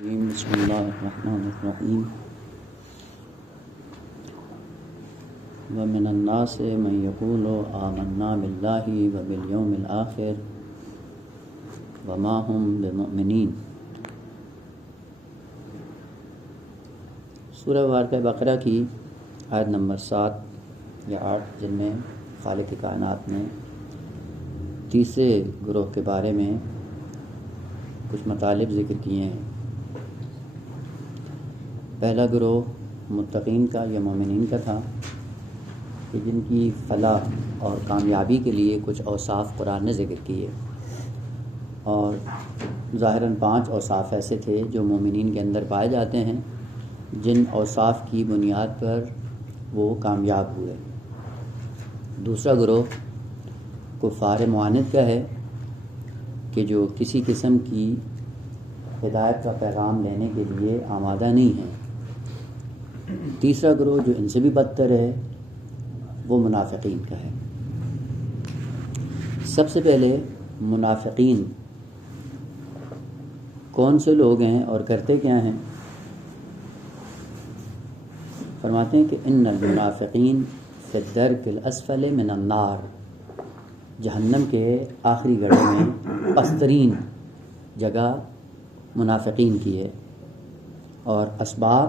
بسم اللہ الرحمن الرحیم ومن الناس من یقول آمنا باللہ وبالیوم الآخر وما هم بمؤمنین۔ سورہ مبارکہ بقرہ کی آیت نمبر 7 یا 8 جن میں خالق کائنات نے تیسرے گروہ کے بارے میں کچھ مطالب ذکر کیے ہیں۔ پہلا گروہ متقین کا یا مومنین کا تھا کہ جن کی فلاح اور کامیابی کے لیے کچھ اوصاف قرآن نے ذکر کیے، اور ظاہراً 5 اوصاف ایسے تھے جو مومنین کے اندر پائے جاتے ہیں، جن اوصاف کی بنیاد پر وہ کامیاب ہوئے۔ دوسرا گروہ کفار معاند کا ہے کہ جو کسی قسم کی ہدایت کا پیغام لینے کے لیے آمادہ نہیں ہیں۔ تیسرا گروہ جو ان سے بھی بدتر ہے وہ منافقین کا ہے۔ سب سے پہلے منافقین کون سے لوگ ہیں اور کرتے کیا ہیں؟ فرماتے ہیں کہ ان المنافقین فی الدرک الاسفل من النار، جہنم کے آخری گڑھے میں پسترین جگہ منافقین کی ہے۔ اور اسباب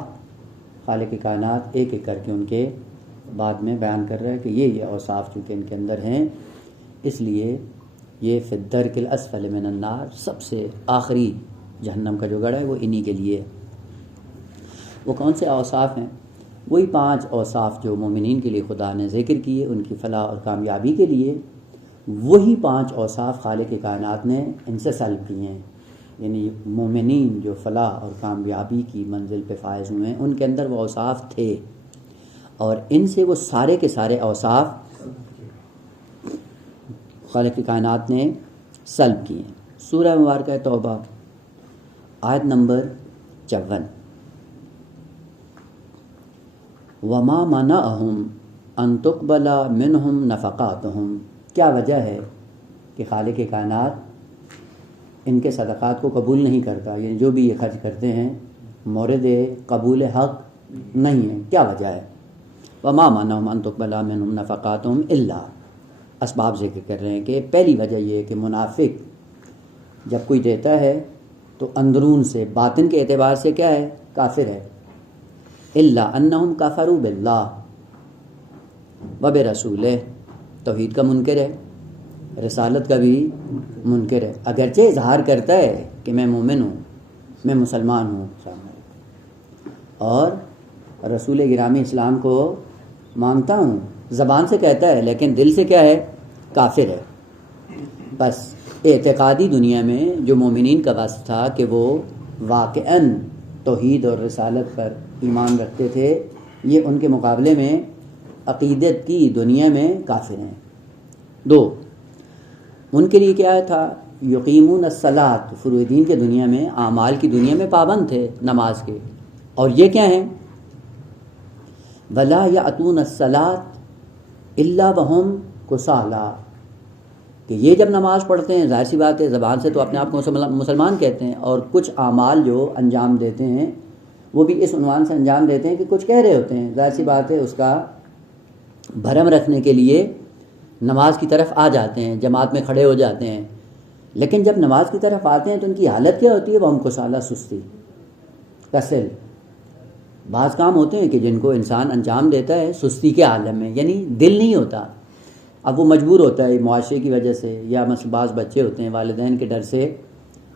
خالق کائنات ایک ایک کر کے ان کے بعد میں بیان کر رہا ہے کہ یہ اوصاف چونکہ ان کے اندر ہیں، اس لیے یہ فی الدرک الاسفل من النار، سب سے آخری جہنم کا جو گڑھا ہے وہ انہی کے لیے۔ وہ کون سے اوصاف ہیں؟ وہی 5 اوصاف جو مومنین کے لیے خدا نے ذکر کیے ان کی فلاح اور کامیابی کے لیے، وہی 5 اوصاف خالق کائنات نے ان سے سلب کیے ہیں۔ یعنی مومنین جو فلاح اور کامیابی کی منزل پہ فائز ہوئے ہیں ان کے اندر وہ اوصاف تھے، اور ان سے وہ سارے کے سارے اوصاف خالق کائنات نے سلب کیے ہیں۔ سورہ مبارکہ توبہ آیت نمبر 54، وما منعهم ان تقبل منهم نفقاتهم، کیا وجہ ہے کہ خالق کائنات ان کے صدقات کو قبول نہیں کرتا؟ یعنی جو بھی یہ خرچ کرتے ہیں مورد قبول حق نہیں ہے، کیا وجہ ہے؟ وما منعهم ان تقبل منهم نفقاتهم الا، اسباب ذکر کر رہے ہیں کہ پہلی وجہ یہ ہے کہ منافق جب کوئی دیتا ہے تو اندرون سے باطن کے اعتبار سے کیا ہے؟ کافر ہے۔ الا انہم کفروا باللہ وبرسولہ، توحید کا منکر ہے، رسالت کا بھی منکر ہے، اگرچہ اظہار کرتا ہے کہ میں مومن ہوں، میں مسلمان ہوں، اور رسول گرامی اسلام کو مانتا ہوں، زبان سے کہتا ہے لیکن دل سے کیا ہے؟ کافر ہے۔ بس اعتقادی دنیا میں جو مومنین کا وصف تھا کہ وہ واقعاً توحید اور رسالت پر ایمان رکھتے تھے، یہ ان کے مقابلے میں عقیدت کی دنیا میں کافر ہیں۔ 2، ان کے لیے کیا تھا؟ یقیمون الصلاۃ، فروع دین کے دنیا میں، اعمال کی دنیا میں پابند تھے نماز کے، اور یہ کیا ہیں؟ ولا یأتون الصلاۃ الا وہم کسالی، کہ یہ جب نماز پڑھتے ہیں ظاہر سی بات ہے زبان سے تو اپنے آپ کو مسلمان کہتے ہیں، اور کچھ اعمال جو انجام دیتے ہیں وہ بھی اس عنوان سے انجام دیتے ہیں کہ کچھ کہہ رہے ہوتے ہیں، ظاہر سی بات ہے اس کا بھرم رکھنے کے لیے نماز کی طرف آ جاتے ہیں، جماعت میں کھڑے ہو جاتے ہیں، لیکن جب نماز کی طرف آتے ہیں تو ان کی حالت کیا ہوتی ہے؟ وہ ہم کسالہ، سستی، کسل۔ بعض کام ہوتے ہیں کہ جن کو انسان انجام دیتا ہے سستی کے عالم میں، یعنی دل نہیں ہوتا، اب وہ مجبور ہوتا ہے معاشرے کی وجہ سے، یا مثلا بعض بچے ہوتے ہیں والدین کے ڈر سے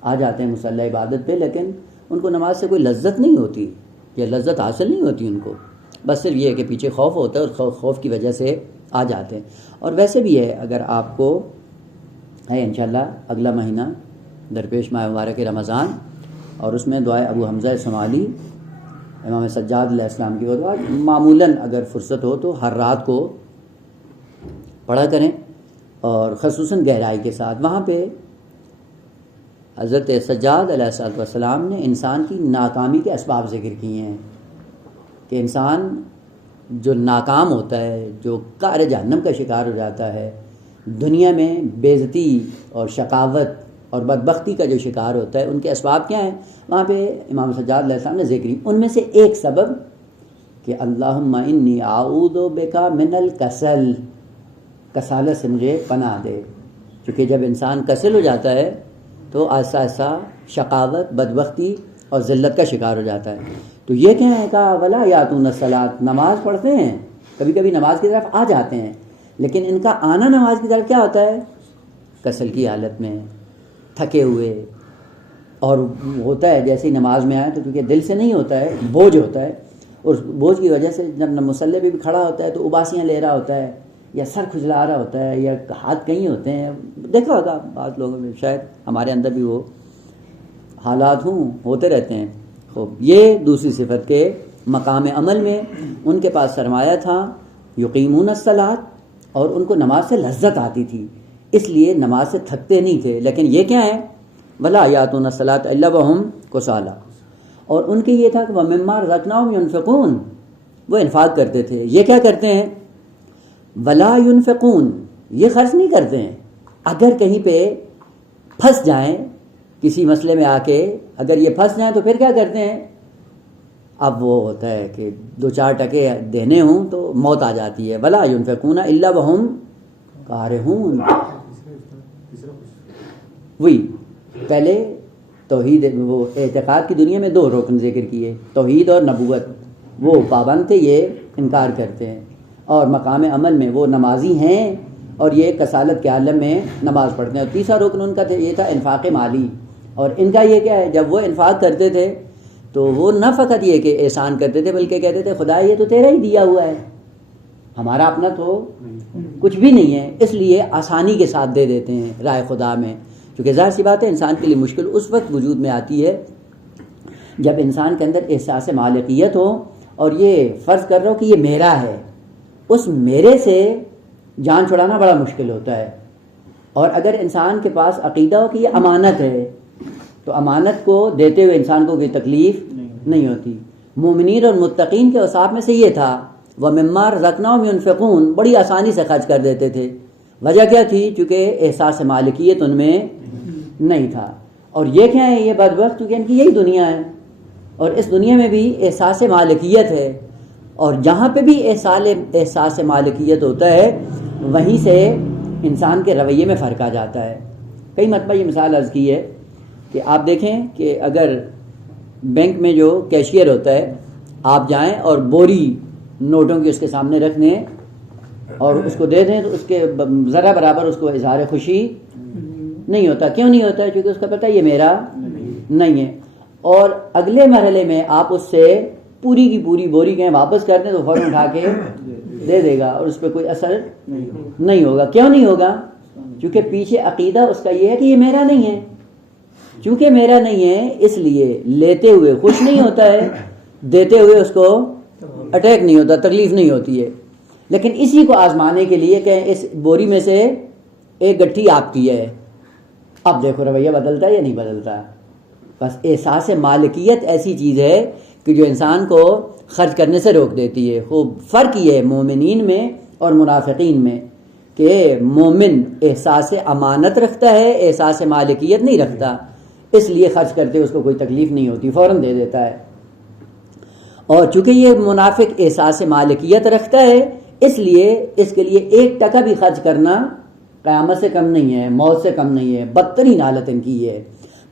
آ جاتے ہیں مصلی عبادت پہ، لیکن ان کو نماز سے کوئی لذت نہیں ہوتی یا لذت حاصل نہیں ہوتی ان کو، بس صرف یہ ہے کہ پیچھے خوف ہوتا ہے اور خوف کی وجہ سے آ جاتے ہیں۔ اور ویسے بھی ہے، اگر آپ کو ہے انشاءاللہ اگلا مہینہ درپیش ماہ مبارک رمضان، اور اس میں دعائے ابو حمزہ سمالی امام سجاد علیہ السلام کی وہ دعا معمولاً اگر فرصت ہو تو ہر رات کو پڑھا کریں، اور خصوصاً گہرائی کے ساتھ۔ وہاں پہ حضرت سجاد علیہ السلام نے انسان کی ناکامی کے اسباب ذکر کیے ہیں کہ انسان جو ناکام ہوتا ہے، جو قعر جہنم کا شکار ہو جاتا ہے، دنیا میں بے عزتی اور شقاوت اور بدبختی کا جو شکار ہوتا ہے ان کے اسباب کیا ہیں؟ وہاں پہ امام سجاد علیہ السلام نے ذکر کی، ان میں سے ایک سبب کہ اللہم انی اعوذ بکا من الکسل، کسالت سے مجھے پناہ دے، کیونکہ جب انسان کسل ہو جاتا ہے تو آہستہ آہستہ شقاوت، بدبختی اور ذلت کا شکار ہو جاتا ہے۔ تو یہ کیا ہے؟ کہا ولا یاتون الصلاۃ، نماز پڑھتے ہیں، کبھی کبھی نماز کی طرف آ جاتے ہیں، لیکن ان کا آنا نماز کی طرف کیا ہوتا ہے؟ کسل کی حالت میں، تھکے ہوئے، اور ہوتا ہے جیسے ہی نماز میں آئے تو کیونکہ دل سے نہیں ہوتا ہے، بوجھ ہوتا ہے، اور بوجھ کی وجہ سے جب مصلی پہ بھی کھڑا ہوتا ہے تو اباسیاں لے رہا ہوتا ہے، یا سر کھجلا رہا ہوتا ہے، یا ہاتھ کہیں ہوتے ہیں، دیکھا ہوگا بعض لوگوں میں، شاید ہمارے اندر بھی وہ حالات ہوتے رہتے ہیں۔ خوب، یہ دوسری صفت کے مقام عمل میں ان کے پاس سرمایہ تھا، یقیمون الصلاۃ، اور ان کو نماز سے لذت آتی تھی، اس لیے نماز سے تھکتے نہیں تھے۔ لیکن یہ کیا ہے؟ ولا یاتون الصلاۃ الا وہم کسالى، اور ان کے یہ تھا کہ ومما رزقناہم ینفقون، وہ انفاق کرتے تھے۔ یہ کیا کرتے ہیں؟ ولا ینفقون، یہ خرچ نہیں کرتے ہیں، اگر کہیں پہ پھنس جائیں کسی مسئلے میں آ کے، اگر یہ پھنس جائیں تو پھر کیا کرتے ہیں؟ اب وہ ہوتا ہے کہ 2-4 ٹکے دینے ہوں تو موت آ جاتی ہے۔ ولا ینفقون الا وہم کارہون، وہی پہلے توحید، وہ اعتقاد کی دنیا میں 2 رکن ذکر کیے، توحید اور نبوت، وہ پابند تھے، یہ انکار کرتے ہیں، اور مقام عمل میں وہ نمازی ہیں اور یہ کسالت کے عالم میں نماز پڑھتے ہیں۔ اور تیسرا رکن ان کا یہ تھا انفاق مالی، اور ان کا یہ کیا ہے؟ جب وہ انفاق کرتے تھے تو وہ نہ فقط یہ کہ احسان کرتے تھے بلکہ کہتے تھے خدا یہ تو تیرا ہی دیا ہوا ہے، ہمارا اپنا تو کچھ بھی نہیں ہے، اس لیے آسانی کے ساتھ دے دیتے ہیں راہ خدا میں۔ کیونکہ ظاہر سی بات ہے انسان کے لیے مشکل اس وقت وجود میں آتی ہے جب انسان کے اندر احساس مالکیت ہو، اور یہ فرض کر رہا ہو کہ یہ میرا ہے، اس میرے سے جان چھڑانا بڑا مشکل ہوتا ہے۔ اور اگر انسان کے پاس عقیدہ ہو کہ یہ امانت ہے تو امانت کو دیتے ہوئے انسان کو کوئی تکلیف نہیں ہوتی۔ مومنین اور متقین کے اوصاف میں سے یہ تھا وَمِمَّا رَزَقْنَاهُمْ يُنْفِقُونَ، بڑی آسانی سے خرچ کر دیتے تھے۔ وجہ کیا تھی؟ چونکہ احساس مالکیت ان میں نہیں تھا۔ اور یہ کیا ہے؟ یہ بدبخت، کیونکہ ان کی یہی دنیا ہے، اور اس دنیا میں بھی احساس مالکیت ہے، اور جہاں پہ بھی احساس مالکیت ہوتا ہے وہیں سے انسان کے رویے میں فرق آ جاتا ہے۔ کئی مرتبہ یہ مثال عرض کی ہے کہ آپ دیکھیں کہ اگر بینک میں جو کیشیئر ہوتا ہے، آپ جائیں اور بوری نوٹوں کی اس کے سامنے رکھ دیں اور اس کو دے دیں تو اس کے ذرا برابر اس کو اظہار خوشی نہیں ہوتا۔ کیوں نہیں ہوتا ہے؟ کیونکہ اس کا پتہ یہ میرا نہیں ہے۔ اور اگلے مرحلے میں آپ اس سے پوری کی پوری بوری کہیں واپس کر دیں تو فوراً اٹھا کے دے دے گا اور اس پہ کوئی اثر نہیں ہوگا۔ کیوں نہیں ہوگا؟ کیونکہ پیچھے عقیدہ اس کا یہ ہے کہ یہ میرا نہیں ہے۔ چونکہ میرا نہیں ہے اس لیے لیتے ہوئے خوش نہیں ہوتا ہے، دیتے ہوئے اس کو اٹیک نہیں ہوتا، تکلیف نہیں ہوتی ہے۔ لیکن اسی کو آزمانے کے لیے کہ اس بوری میں سے ایک گٹھی آپ کی ہے، اب دیکھو رویہ بدلتا ہے یا نہیں بدلتا۔ بس احساس مالکیت ایسی چیز ہے کہ جو انسان کو خرچ کرنے سے روک دیتی ہے۔ خوب فرق یہ ہے مومنین میں اور منافقین میں کہ مومن احساس امانت رکھتا ہے، احساس مالکیت نہیں رکھتا، اس لیے خرچ کرتے اس کو کوئی تکلیف نہیں ہوتی، فوراً دے دیتا ہے۔ اور چونکہ یہ منافق احساس مالکیت رکھتا ہے اس لیے اس کے لیے 1 ٹکا بھی خرچ کرنا قیامت سے کم نہیں ہے، موت سے کم نہیں ہے، بدترین حالت ان کی ہے۔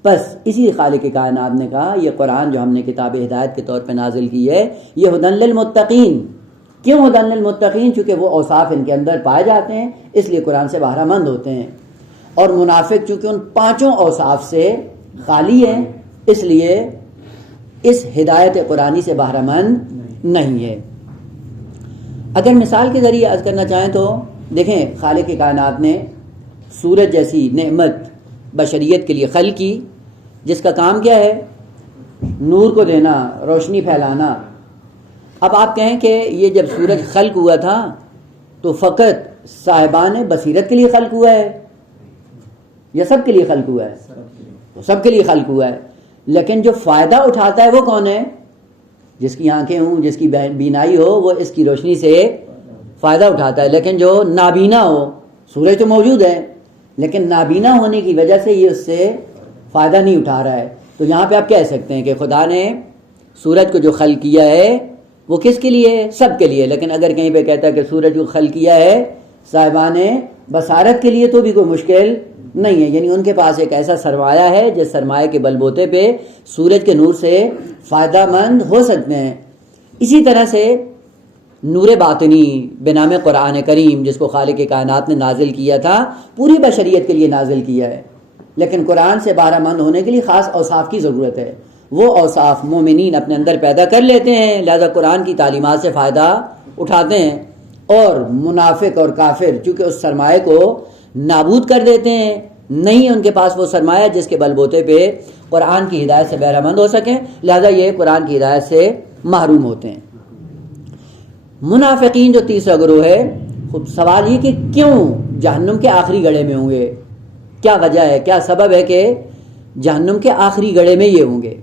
بس اسی خالق کائنات نے کہا یہ قرآن جو ہم نے کتاب ہدایت کے طور پہ نازل کی ہے یہ ہدی للمتقین۔ کیوں ہدی للمتقین؟ چونکہ وہ اوصاف ان کے اندر پائے جاتے ہیں اس لیے قرآن سے بہرہ مند ہوتے ہیں، اور منافق چونکہ ان 5 اوصاف سے خالی ہیں اس لیے اس ہدایت قرآنی سے بہرہ مند نہیں ہے۔ اگر مثال کے ذریعے عرض کرنا چاہیں تو دیکھیں خالق کائنات نے سورج جیسی نعمت بشریت کے لیے خلق کی جس کا کام کیا ہے؟ نور کو دینا، روشنی پھیلانا۔ اب آپ کہیں کہ یہ جب سورج خلق ہوا تھا تو فقط صاحبان بصیرت کے لیے خلق ہوا ہے یا سب کے لیے خلق ہوا ہے؟ تو سب کے لیے خلق ہوا ہے، لیکن جو فائدہ اٹھاتا ہے وہ کون ہے؟ جس کی آنکھیں ہوں، جس کی بینائی ہو، وہ اس کی روشنی سے فائدہ اٹھاتا ہے۔ لیکن جو نابینا ہو، سورج تو موجود ہے لیکن نابینا ہونے کی وجہ سے یہ اس سے فائدہ نہیں اٹھا رہا ہے. تو یہاں پہ آپ کہہ سکتے ہیں کہ خدا نے سورج کو جو خلق کیا ہے وہ کس کے لیے ہے؟ سب کے لیے. لیکن اگر کہیں پہ کہتا ہے کہ سورج کو خلق کیا ہے صاحبان بصارت کے لیے تو بھی کوئی مشکل نہیں ہے. یعنی ان کے پاس ایک ایسا سرمایہ ہے جس سرمایہ کے بل بوتے پہ سورج کے نور سے فائدہ مند ہو سکتے ہیں. اسی طرح سے نور باطنی بنام قرآن کریم جس کو خالق کائنات نے نازل کیا تھا پوری بشریت کے لیے نازل کیا ہے، لیکن قرآن سے بہرہ مند ہونے کے لیے خاص اوصاف کی ضرورت ہے. وہ اوصاف مومنین اپنے اندر پیدا کر لیتے ہیں، لہذا قرآن کی تعلیمات سے فائدہ اٹھاتے ہیں. اور منافق اور کافر چونکہ اس سرمایہ کو نابود کر دیتے ہیں، نہیں ان کے پاس وہ سرمایہ جس کے بل بوتے پہ قرآن کی ہدایت سے بہرہ مند ہو سکیں، لہذا یہ قرآن کی ہدایت سے محروم ہوتے ہیں. منافقین جو تیسرا گروہ ہے، خب سوال یہ کہ کیوں جہنم کے آخری گڑھے میں ہوں گے؟ کیا وجہ ہے، کیا سبب ہے کہ جہنم کے آخری گڑھے میں یہ ہوں گے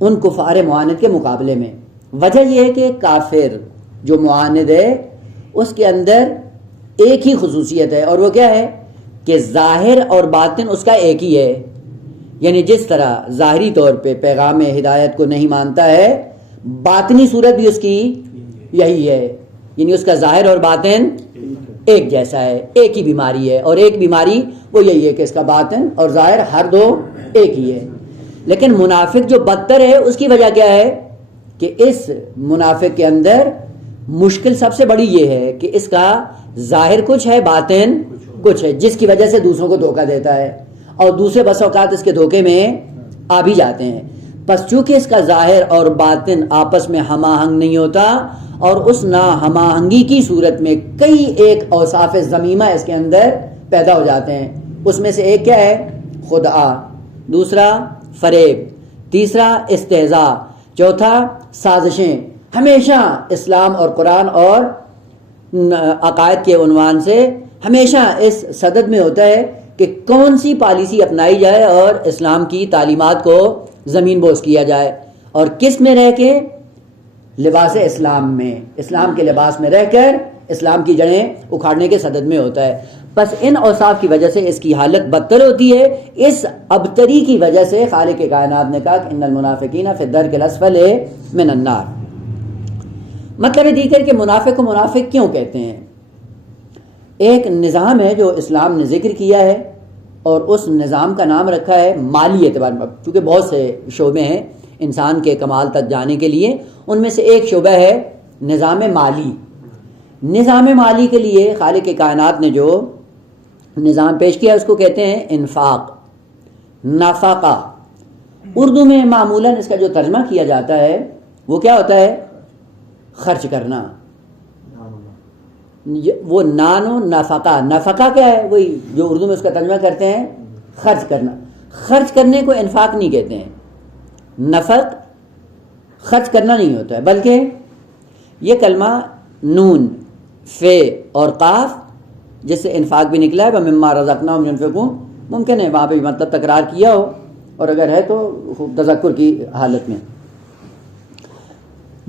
ان کفار معاند کے مقابلے میں؟ وجہ یہ ہے کہ کافر جو معاند ہے اس کے اندر ایک ہی خصوصیت ہے، اور وہ کیا ہے کہ ظاہر اور باطن اس کا ایک ہی ہے. یعنی جس طرح ظاہری طور پہ پیغام ہدایت کو نہیں مانتا ہے، باطنی صورت بھی اس کی یہی ہے. یعنی اس کا ظاہر اور باطن ایک جیسا ہے، ایک ہی بیماری ہے، اور ایک بیماری وہ یہی ہے کہ اس کا باطن اور ظاہر ہر دو ایک ہی ہے. لیکن منافق جو بدتر ہے اس کی وجہ کیا ہے کہ اس منافق کے اندر مشکل سب سے بڑی یہ ہے کہ اس کا ظاہر کچھ ہے، باطن کچھ ہے، جس کی وجہ سے دوسروں کو دھوکہ دیتا ہے، اور دوسرے بس اوقات اس کے دھوکے میں آ بھی جاتے ہیں. بس چونکہ اس کا ظاہر اور باطن آپس میں ہم آہنگ نہیں ہوتا، اور اس نا ہم آہنگی کی صورت میں کئی ایک اوصاف ذمیمہ اس کے اندر پیدا ہو جاتے ہیں. اس میں سے ایک کیا ہے؟ خدعہ، دوسرا فریب، تیسرا استہزاء، چوتھا سازشیں. ہمیشہ اسلام اور قرآن اور عقائد کے عنوان سے ہمیشہ اس صدد میں ہوتا ہے کہ کون سی پالیسی اپنائی جائے اور اسلام کی تعلیمات کو زمین بوس کیا جائے، اور کس میں رہ کے؟ لباس اسلام میں، اسلام کے لباس میں رہ کر اسلام کی جڑیں اکھاڑنے کے صدد میں ہوتا ہے. بس ان اوصاف کی وجہ سے اس کی حالت بدتر ہوتی ہے. اس ابتری کی وجہ سے خالق کائنات نے کہا کہ ان المنافقین فی الدرک الاسفل من النار. مطلب دیگر کہ منافق کو منافق کیوں کہتے ہیں؟ ایک نظام ہے جو اسلام نے ذکر کیا ہے، اور اس نظام کا نام رکھا ہے مالی اعتبار پر، چونکہ بہت سے شعبے ہیں انسان کے کمال تک جانے کے لیے، ان میں سے ایک شعبہ ہے نظام مالی. نظام مالی کے لیے خالق کائنات نے جو نظام پیش کیا اس کو کہتے ہیں انفاق، نفقہ. اردو میں معمولاً اس کا جو ترجمہ کیا جاتا ہے وہ کیا ہوتا ہے؟ خرچ کرنا. وہ نان و نفقہ. نفقہ کیا ہے؟ وہی جو اردو میں اس کا ترجمہ کرتے ہیں خرچ کرنا. خرچ کرنے کو انفاق نہیں کہتے ہیں. نفق خرچ کرنا نہیں ہوتا ہے، بلکہ یہ کلمہ نون، فے اور قاف جس سے انفاق بھی نکلا ہے، وَمِمَّا رَزَقْنَاهُمْ يُنْفِقُونَ، ممکن ہے وہاں پہ بھی مطلب تکرار کیا ہو، اور اگر ہے تو تذکر کی حالت میں.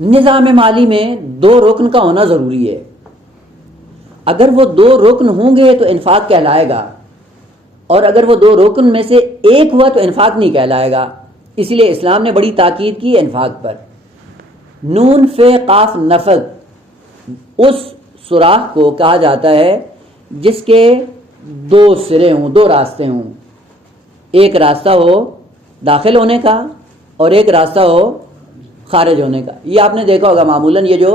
نظام مالی میں دو رکن کا ہونا ضروری ہے. اگر وہ دو رکن ہوں گے تو انفاق کہلائے گا، اور اگر وہ دو رکن میں سے ایک ہوا تو انفاق نہیں کہلائے گا. اسی لیے اسلام نے بڑی تاکید کی انفاق پر. نون فے قاف نفق اس سوراخ کو کہا جاتا ہے جس کے دو سرے ہوں، دو راستے ہوں. ایک راستہ ہو داخل ہونے کا اور ایک راستہ ہو خارج ہونے کا. یہ آپ نے دیکھا ہوگا معمولاً یہ جو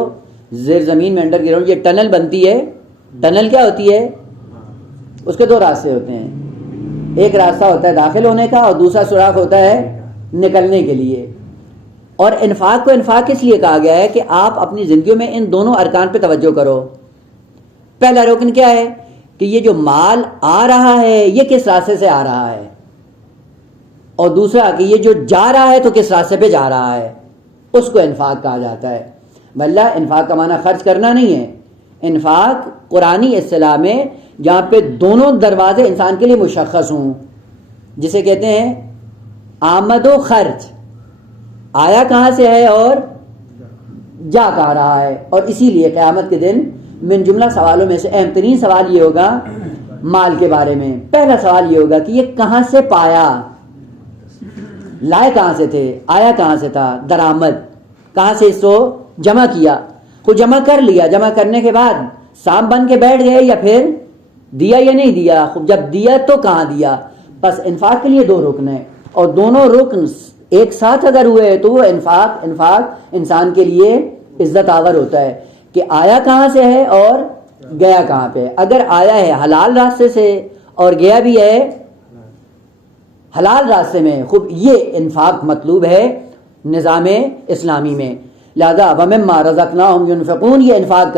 زیر زمین میں انڈر گراؤنڈ یہ ٹنل بنتی ہے، ٹنل کیا ہوتی ہے؟ اس کے دو راستے ہوتے ہیں. ایک راستہ ہوتا ہے داخل ہونے کا اور دوسرا سوراخ ہوتا ہے نکلنے کے لیے. اور انفاق کو انفاق اس لیے کہا گیا ہے کہ آپ اپنی زندگیوں میں ان دونوں ارکان پہ توجہ کرو. پہلا رکن کیا ہے کہ یہ جو مال آ رہا ہے یہ کس راستے سے آ رہا ہے، اور دوسرا کہ یہ جو جا رہا ہے تو کس راستے پہ جا رہا ہے، اس کو انفاق کہا جاتا ہے. بلّہ انفاق کا معنی خرچ کرنا نہیں ہے. انفاق قرآنی اصطلاح میں جہاں پہ دونوں دروازے انسان کے لیے مشخص ہوں، جسے کہتے ہیں آمد و خرچ، آیا کہاں سے ہے اور جا کہاں رہا ہے. اور اسی لیے قیامت کے دن من جملہ سوالوں میں سے اہم ترین سوال یہ ہوگا مال کے بارے میں پہلا سوال یہ ہوگا کہ یہ کہاں سے پایا، لائے کہاں سے تھے، آیا کہاں سے تھا، درآمد کہاں سے اس کو جمع کیا. خود جمع کر لیا، جمع کرنے کے بعد سانپ بن کے بیٹھ گئے یا پھر دیا یا نہیں دیا. خود جب دیا تو کہاں دیا. بس انفاق کے لیے دو رکن ہیں اور دونوں رکن ایک ساتھ اگر ہوئے تو وہ انفاق انسان کے لیے عزت آور ہوتا ہے کہ آیا کہاں سے ہے اور گیا کہاں پہ. اگر آیا ہے حلال راستے سے اور گیا بھی ہے حلال راستے میں، خوب یہ انفاق مطلوب ہے نظام اسلامی میں. لہذا وَمِمَّا رَزَقْنَاهُمْ يُنْفِقُونَ، یہ انفاق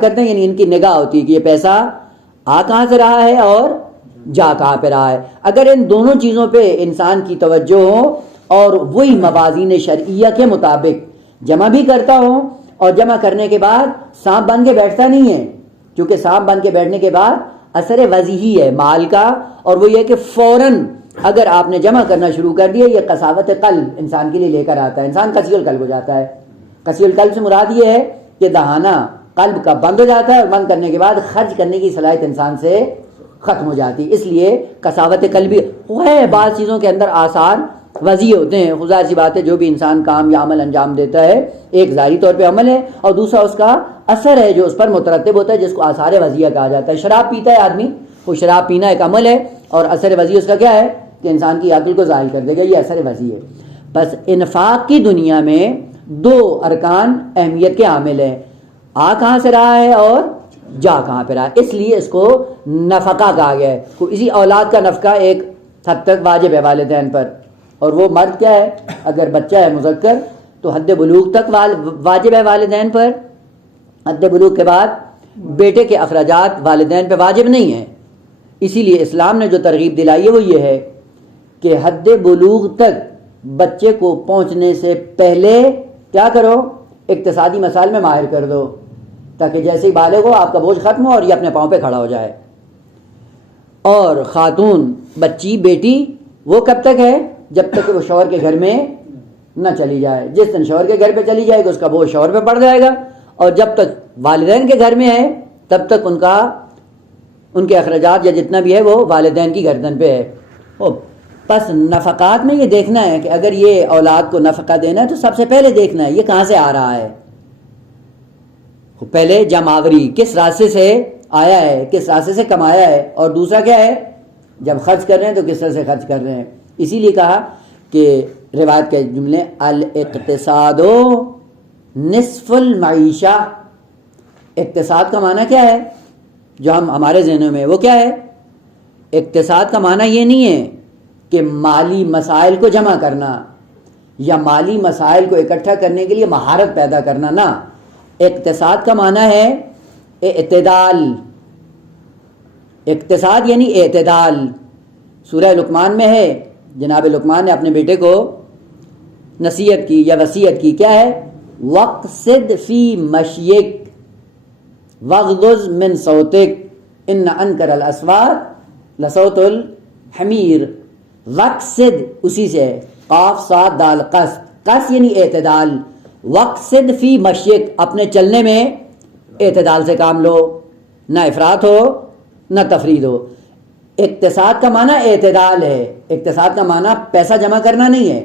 کرتے ہیں یعنی ان کی نگاہ ہوتی ہے کہ یہ پیسہ آ کہاں سے رہا ہے اور جا کہاں پہ رہا ہے. اگر ان دونوں چیزوں پہ انسان کی توجہ ہو اور وہی موازین شرعیہ کے مطابق جمع بھی کرتا ہو اور جمع کرنے کے بعد سانپ بن کے بیٹھتا نہیں ہے، کیونکہ سانپ بن کے بیٹھنے کے بعد اثر وضعی ہے مال کا، اور وہ یہ کہ فوراً اگر آپ نے جمع کرنا شروع کر دیا، یہ قساوت قلب انسان کے لیے لے کر آتا ہے. انسان قسی القلب ہو جاتا ہے. قسی القلب سے مراد یہ ہے کہ دہانہ قلب کا بند ہو جاتا ہے اور بند کرنے کے بعد خرچ کرنے کی صلاحیت انسان سے ختم ہو جاتی. اس لیے قساوت قلبی ہے. بعض چیزوں کے اندر آثار وضعی ہوتے ہیں. خدا سی بات ہے جو بھی انسان کام یا عمل انجام دیتا ہے، ایک ظاہری طور پہ عمل ہے اور دوسرا اس کا اثر ہے جو اس پر مترتب ہوتا ہے، جس کو آثار وضعیہ کہا جاتا ہے. شراب پیتا ہے آدمی، وہ شراب پینا ایک عمل ہے اور اثر وضعی اس کا کیا ہے کہ انسان کی عقل کو ظاہر کر دے گا، یہ اثر وضعی ہے. بس انفاق کی دنیا میں دو ارکان اہمیت کے عامل ہیں، آ کہاں سے رہا ہے اور جا کہاں پہ رہا ہے. اس لیے اس کو نفقہ کہا گیا ہے. اسی اولاد کا نفقہ ایک حد تک واجب ہے والدین پر، اور وہ مرد کیا ہے، اگر بچہ ہے مذکر تو حد بلوغ تک واجب ہے والدین پر. حد بلوغ کے بعد بیٹے کے اخراجات والدین پہ واجب نہیں ہیں. اسی لیے اسلام نے جو ترغیب دلائی ہے وہ یہ ہے کہ حد بلوغ تک بچے کو پہنچنے سے پہلے کیا کرو، اقتصادی مسائل میں ماہر کر دو، تاکہ جیسے ہی بالغ ہو آپ کا بوجھ ختم ہو اور یہ اپنے پاؤں پہ کھڑا ہو جائے. اور خاتون بچی بیٹی وہ کب تک ہے، جب تک وہ شوہر کے گھر میں نہ چلی جائے. جس دن شوہر کے گھر پہ چلی جائے گی اس کا بوجھ شوہر پہ پڑ جائے گا، اور جب تک والدین کے گھر میں ہے تب تک ان کے اخراجات یا جتنا بھی ہے وہ والدین کی گردن پہ ہے. پس نفقات میں یہ دیکھنا ہے کہ اگر یہ اولاد کو نفقہ دینا ہے تو سب سے پہلے دیکھنا ہے یہ کہاں سے آ رہا ہے. پہلے جمعوری کس راستے سے آیا ہے، کس راستے سے کمایا ہے، اور دوسرا کیا ہے جب خرچ کر رہے ہیں تو کس طرح سے خرچ کر رہے ہیں. اسی لیے کہا کہ روایت کے جملے الاقتصاد نصف المعیشہ. اقتصاد کا معنی کیا ہے جو ہمارے ذہنوں میں وہ کیا ہے، اقتصاد کا معنی یہ نہیں ہے کہ مالی مسائل کو جمع کرنا یا مالی مسائل کو اکٹھا کرنے کے لیے مہارت پیدا کرنا، نہ. اقتصاد کا معنی ہے اعتدال. اقتصاد یعنی اعتدال. سورہ لقمان میں ہے، جناب لقمان نے اپنے بیٹے کو نصیحت کی یا وصیت کی، کیا ہے، وَاقْصِدْ فِي مَشْيِكَ وَاغْضُضْ مِنْ صَوْتِكَ إِنَّ أَنْكَرَ الْأَصْوَاتِ لَصَوْتُ الْحَمِيرِ. وَاقْصِدْ اسی سے قاف صاد دال قصد، قصد یعنی اعتدال. وَاقْصِدْ فِي مَشْيِكَ اپنے چلنے میں اعتدال سے کام لو، نہ افراط ہو نہ تفرید ہو. اقتصاد کا معنی اعتدال ہے. اقتصاد کا معنی پیسہ جمع کرنا نہیں ہے.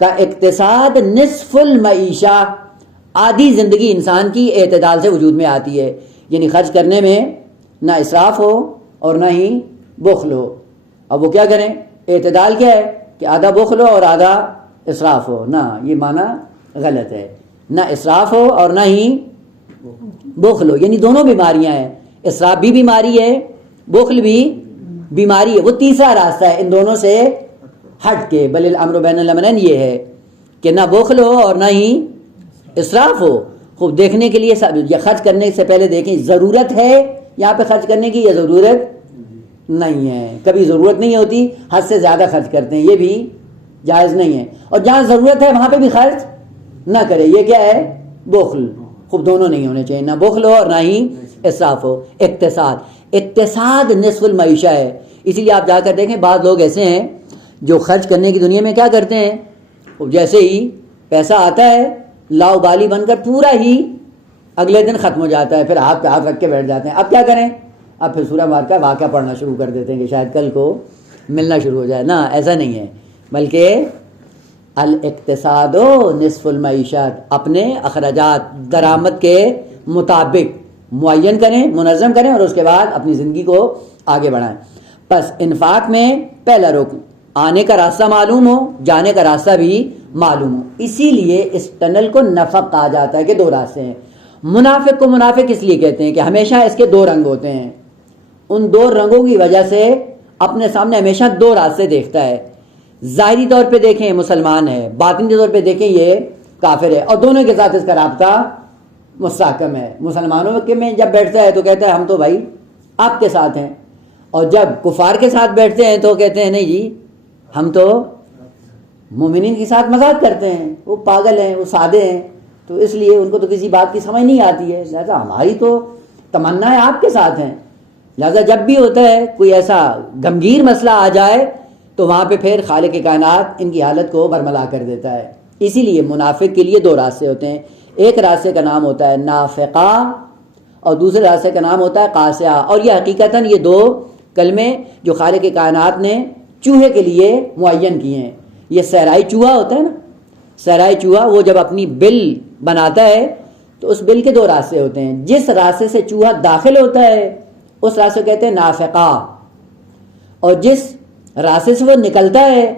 کا اقتصاد نصف المعیشہ، آدھی زندگی انسان کی اعتدال سے وجود میں آتی ہے. یعنی خرچ کرنے میں نہ اسراف ہو اور نہ ہی بخل ہو. اب وہ کیا کریں، اعتدال کیا ہے کہ آدھا بخل ہو اور آدھا اسراف ہو، نہ، یہ معنی غلط ہے. نہ اسراف ہو اور نہ ہی بخل ہو، یعنی دونوں بیماریاں ہیں. اسراف بھی بیماری ہے، بخل بھی بیماری ہے. وہ تیسرا راستہ ہے ان دونوں سے ہٹ کے. بل الامر بین الامرین یہ ہے کہ نہ بخل ہو اور نہ ہی اسراف ہو. خوب دیکھنے کے لیے یا خرچ کرنے سے پہلے دیکھیں ضرورت ہے یہاں پہ خرچ کرنے کی یا ضرورت نہیں ہے. کبھی ضرورت نہیں ہوتی، حد سے زیادہ خرچ کرتے ہیں، یہ بھی جائز نہیں ہے. اور جہاں ضرورت ہے وہاں پہ بھی خرچ نہ کرے، یہ کیا ہے، بخل. خوب دونوں نہیں ہونے چاہیے، نہ بخل ہو اور نہ ہی اسراف ہو. اقتصاد نصف المعیشہ ہے. اسی لیے آپ جا کر دیکھیں بعض لوگ ایسے ہیں جو خرچ کرنے کی دنیا میں کیا کرتے ہیں، جیسے ہی پیسہ آتا ہے لاؤ بالی بن کر پورا ہی اگلے دن ختم ہو جاتا ہے، پھر ہاتھ پہ ہاتھ رکھ کے بیٹھ جاتے ہیں. اب کیا کریں، اب پھر سورہ مبارکہ واقعہ پڑھنا شروع کر دیتے ہیں کہ شاید کل کو ملنا شروع ہو جائے. نا ایسا نہیں ہے، بلکہ الاقتصاد و نصف المعیشت، اپنے اخراجات درآمد کے مطابق معین کریں، منظم کریں اور اس کے بعد اپنی زندگی کو آگے بڑھائیں. پس انفاق میں پہلا رکن آنے کا راستہ معلوم ہو، جانے کا راستہ بھی معلوم ہو. اسی لیے اس ٹنل کو نفق کہا جاتا ہے کہ دو راستے ہیں. منافق کو منافق اس لیے کہتے ہیں کہ ہمیشہ اس کے دو رنگ ہوتے ہیں. ان دو رنگوں کی وجہ سے اپنے سامنے ہمیشہ دو راستے دیکھتا ہے. ظاہری طور پہ دیکھیں مسلمان ہے، باطنی طور پہ دیکھیں یہ کافر ہے، اور دونوں کے ساتھ اس کا رابطہ مستحکم ہے. مسلمانوں کے میں جب بیٹھتا ہے تو کہتا ہے ہم تو بھائی آپ کے ساتھ ہیں، اور جب کفار کے ساتھ بیٹھتے ہیں تو کہتے ہیں نہیں جی ہم تو مومنین کے ساتھ مذاق کرتے ہیں، وہ پاگل ہیں، وہ سادے ہیں، تو اس لیے ان کو تو کسی بات کی سمجھ نہیں آتی ہے، لہٰذا ہماری تو تمنا ہے آپ کے ساتھ ہیں. لہٰذا جب بھی ہوتا ہے کوئی ایسا گمگیر مسئلہ آ جائے تو وہاں پہ پھر خالق کائنات ان کی حالت کو برملا کر دیتا ہے. اسی لیے منافق کے لیے دو راستے ہوتے ہیں. ایک راستے کا نام ہوتا ہے نافقہ اور دوسرے راستے کا نام ہوتا ہے قاسیہ. اور یہ حقیقتاً یہ دو کلمے جو خالق کائنات نے چوہے کے لیے معین کیے ہیں. یہ صحرائی چوہا ہوتا ہے نا، صحرائی چوہا وہ جب اپنی بل بناتا ہے تو اس بل کے دو راستے ہوتے ہیں. جس راستے سے چوہا داخل ہوتا ہے اس راستے کو کہتے ہیں نافقہ، اور جس راستے سے وہ نکلتا ہے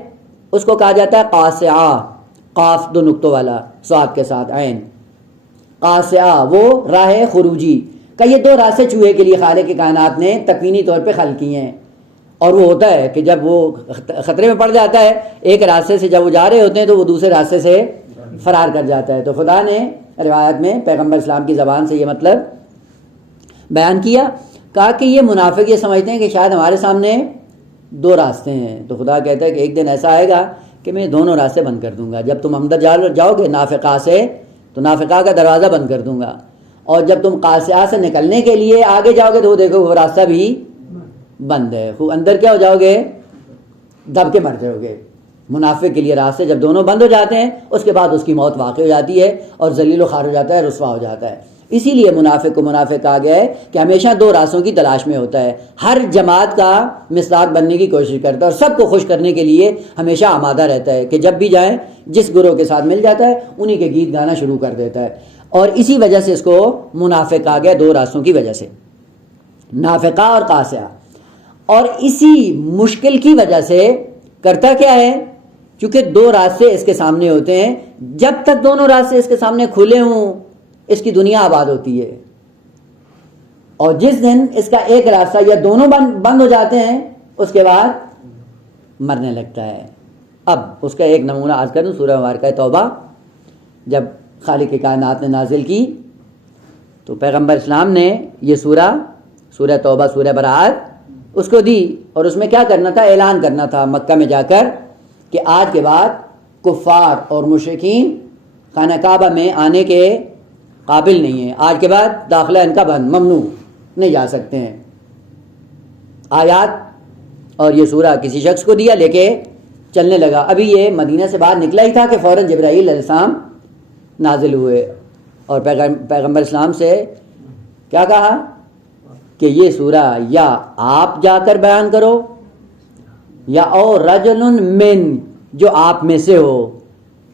اس کو کہا جاتا ہے قاسیہ. قاف دو نقطوں والا صاد کے ساتھ عین. قاسیہ وہ راہ خروجی کا. یہ دو راستے چوہے کے لیے خالق کائنات نے تکوینی طور پہ خلق کیے ہیں. اور وہ ہوتا ہے کہ جب وہ خطرے میں پڑ جاتا ہے ایک راستے سے جب وہ جا رہے ہوتے ہیں تو وہ دوسرے راستے سے فرار کر جاتا ہے. تو خدا نے روایت میں پیغمبر اسلام کی زبان سے یہ مطلب بیان کیا، کہا کہ یہ منافق یہ سمجھتے ہیں کہ شاید ہمارے سامنے دو راستے ہیں. تو خدا کہتا ہے کہ ایک دن ایسا آئے گا کہ میں دونوں راستے بند کر دوں گا. جب تم اندر جاؤ گے نافقہ سے تو نافقہ کا دروازہ بند کر دوں گا، اور جب تم قاسیہ سے نکلنے کے لیے آگے جاؤ گے تو وہ دیکھو وہ راستہ بھی بند ہے. خوب اندر کیا ہو جاؤ گے، دب کے مر جاؤ گے. منافق کے لیے راستے جب دونوں بند ہو جاتے ہیں اس کے بعد اس کی موت واقع ہو جاتی ہے اور ذلیل و خوار ہو جاتا ہے، رسوا ہو جاتا ہے. اسی لیے منافق کو منافق کہا گیا ہے کہ ہمیشہ دو راستوں کی تلاش میں ہوتا ہے. ہر جماعت کا مصداق بننے کی کوشش کرتا ہے اور سب کو خوش کرنے کے لیے ہمیشہ آمادہ رہتا ہے کہ جب بھی جائیں جس گروہ کے ساتھ مل جاتا ہے انہی کے گیت گانا شروع کر دیتا ہے. اور اسی وجہ سے اس کو منافق کہا گیا، دو راستوں کی وجہ سے، نافقہ اور قاسیہ. اور اسی مشکل کی وجہ سے کرتا کیا ہے، چونکہ دو راستے اس کے سامنے ہوتے ہیں، جب تک دونوں راستے اس کے سامنے کھلے ہوں اس کی دنیا آباد ہوتی ہے، اور جس دن اس کا ایک راستہ یا دونوں بند ہو جاتے ہیں اس کے بعد مرنے لگتا ہے. اب اس کا ایک نمونہ آج کر دوں. سورہ مبارکہ توبہ جب خالق کائنات نے نازل کی تو پیغمبر اسلام نے یہ سورہ توبہ، سورہ براءت اس کو دی، اور اس میں کیا کرنا تھا، اعلان کرنا تھا مکہ میں جا کر کہ آج کے بعد کفار اور مشرکین خانہ کعبہ میں آنے کے قابل نہیں ہیں. آج کے بعد داخلہ ان کا بند، ممنوع، نہیں جا سکتے ہیں. آیات اور یہ سورہ کسی شخص کو دیا، لے کے چلنے لگا. ابھی یہ مدینہ سے باہر نکلا ہی تھا کہ فوراً جبرائیل علیہ السلام نازل ہوئے اور پیغمبر اسلام سے کیا کہا کہ یہ سورہ یا آپ جا کر بیان کرو یا او رجل من، جو آپ میں سے ہو.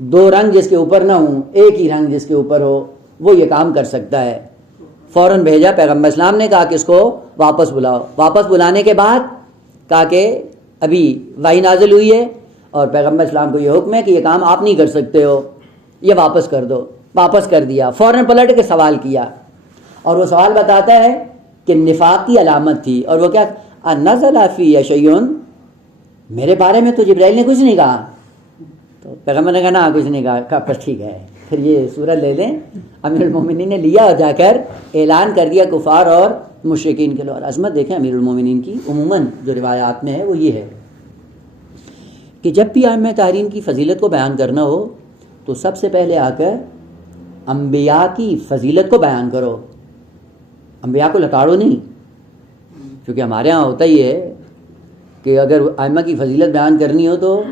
دو رنگ جس کے اوپر نہ ہوں، ایک ہی رنگ جس کے اوپر ہو وہ یہ کام کر سکتا ہے. فوراً بھیجا. پیغمبر اسلام نے کہا کہ اس کو واپس بلاؤ. واپس بلانے کے بعد کہا کہ ابھی وحی نازل ہوئی ہے اور پیغمبر اسلام کو یہ حکم ہے کہ یہ کام آپ نہیں کر سکتے ہو، یہ واپس کر دو. واپس کر دیا. فوراً پلٹ کے سوال کیا، اور وہ سوال بتاتا ہے کہ نفاق کی علامت تھی. اور وہ کیا، نزل فی شیء، میرے بارے میں تو جبرائیل نے کچھ نہیں کہا. تو پیغمبر نے کہا نا کچھ نہیں کہا. بس ٹھیک ہے، پھر یہ سورہ لے لیں. امیر المومنین نے لیا اور جا کر اعلان کر دیا کفار اور مشرکین کے لیے. اور عظمت دیکھیں امیر المومنین کی، عموماً جو روایات میں ہے وہ یہ ہے کہ جب بھی ائمہ تحریم کی فضیلت کو بیان کرنا ہو تو سب سے پہلے آ کر انبیاء کی فضیلت کو بیان کرو، انبیاء کو لتاڑو نہیں. کیونکہ ہمارے ہاں ہوتا ہی ہے کہ اگر ائمہ کی فضیلت بیان کرنی ہو تو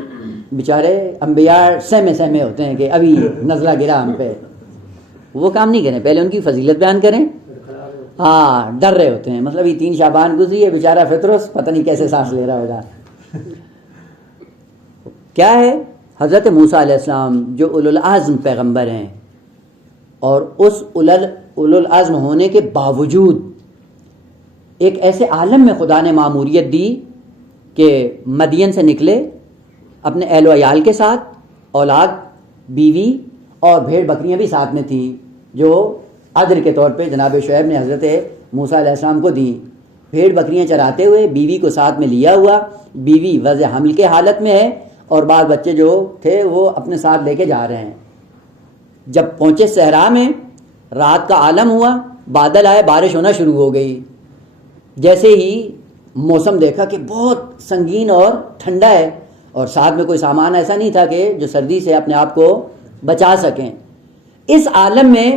بیچارے انبیاء سہمے ہوتے ہیں کہ ابھی نزلہ گرا ہم پہ. وہ کام نہیں کریں، پہلے ان کی فضیلت بیان کریں ہاں ڈر رہے ہوتے ہیں، مطلب یہ 3 شعبان گزری ہے، بیچارہ فطرس پتہ نہیں کیسے سانس لے رہا ہوگا. کیا ہے؟ حضرت موسیٰ علیہ السلام جو اولو العزم پیغمبر ہیں، اور اس اولو العزم ہونے کے باوجود ایک ایسے عالم میں خدا نے ماموریت دی کہ مدین سے نکلے اپنے اہل و عیال کے ساتھ، اولاد، بیوی اور بھیڑ بکریاں بھی ساتھ میں تھیں جو عذر کے طور پہ جناب شعیب نے حضرت موسیٰ علیہ السلام کو دیں. بھیڑ بکریاں چراتے ہوئے بیوی کو ساتھ میں لیا ہوا، بیوی وضع حمل کے حالت میں ہے اور بال بچے جو تھے وہ اپنے ساتھ لے کے جا رہے ہیں. جب پہنچے صحرا میں، رات کا عالم ہوا، بادل آئے، بارش ہونا شروع ہو گئی. جیسے ہی موسم دیکھا کہ بہت سنگین اور ٹھنڈا ہے، اور ساتھ میں کوئی سامان ایسا نہیں تھا کہ جو سردی سے اپنے آپ کو بچا سکیں. اس عالم میں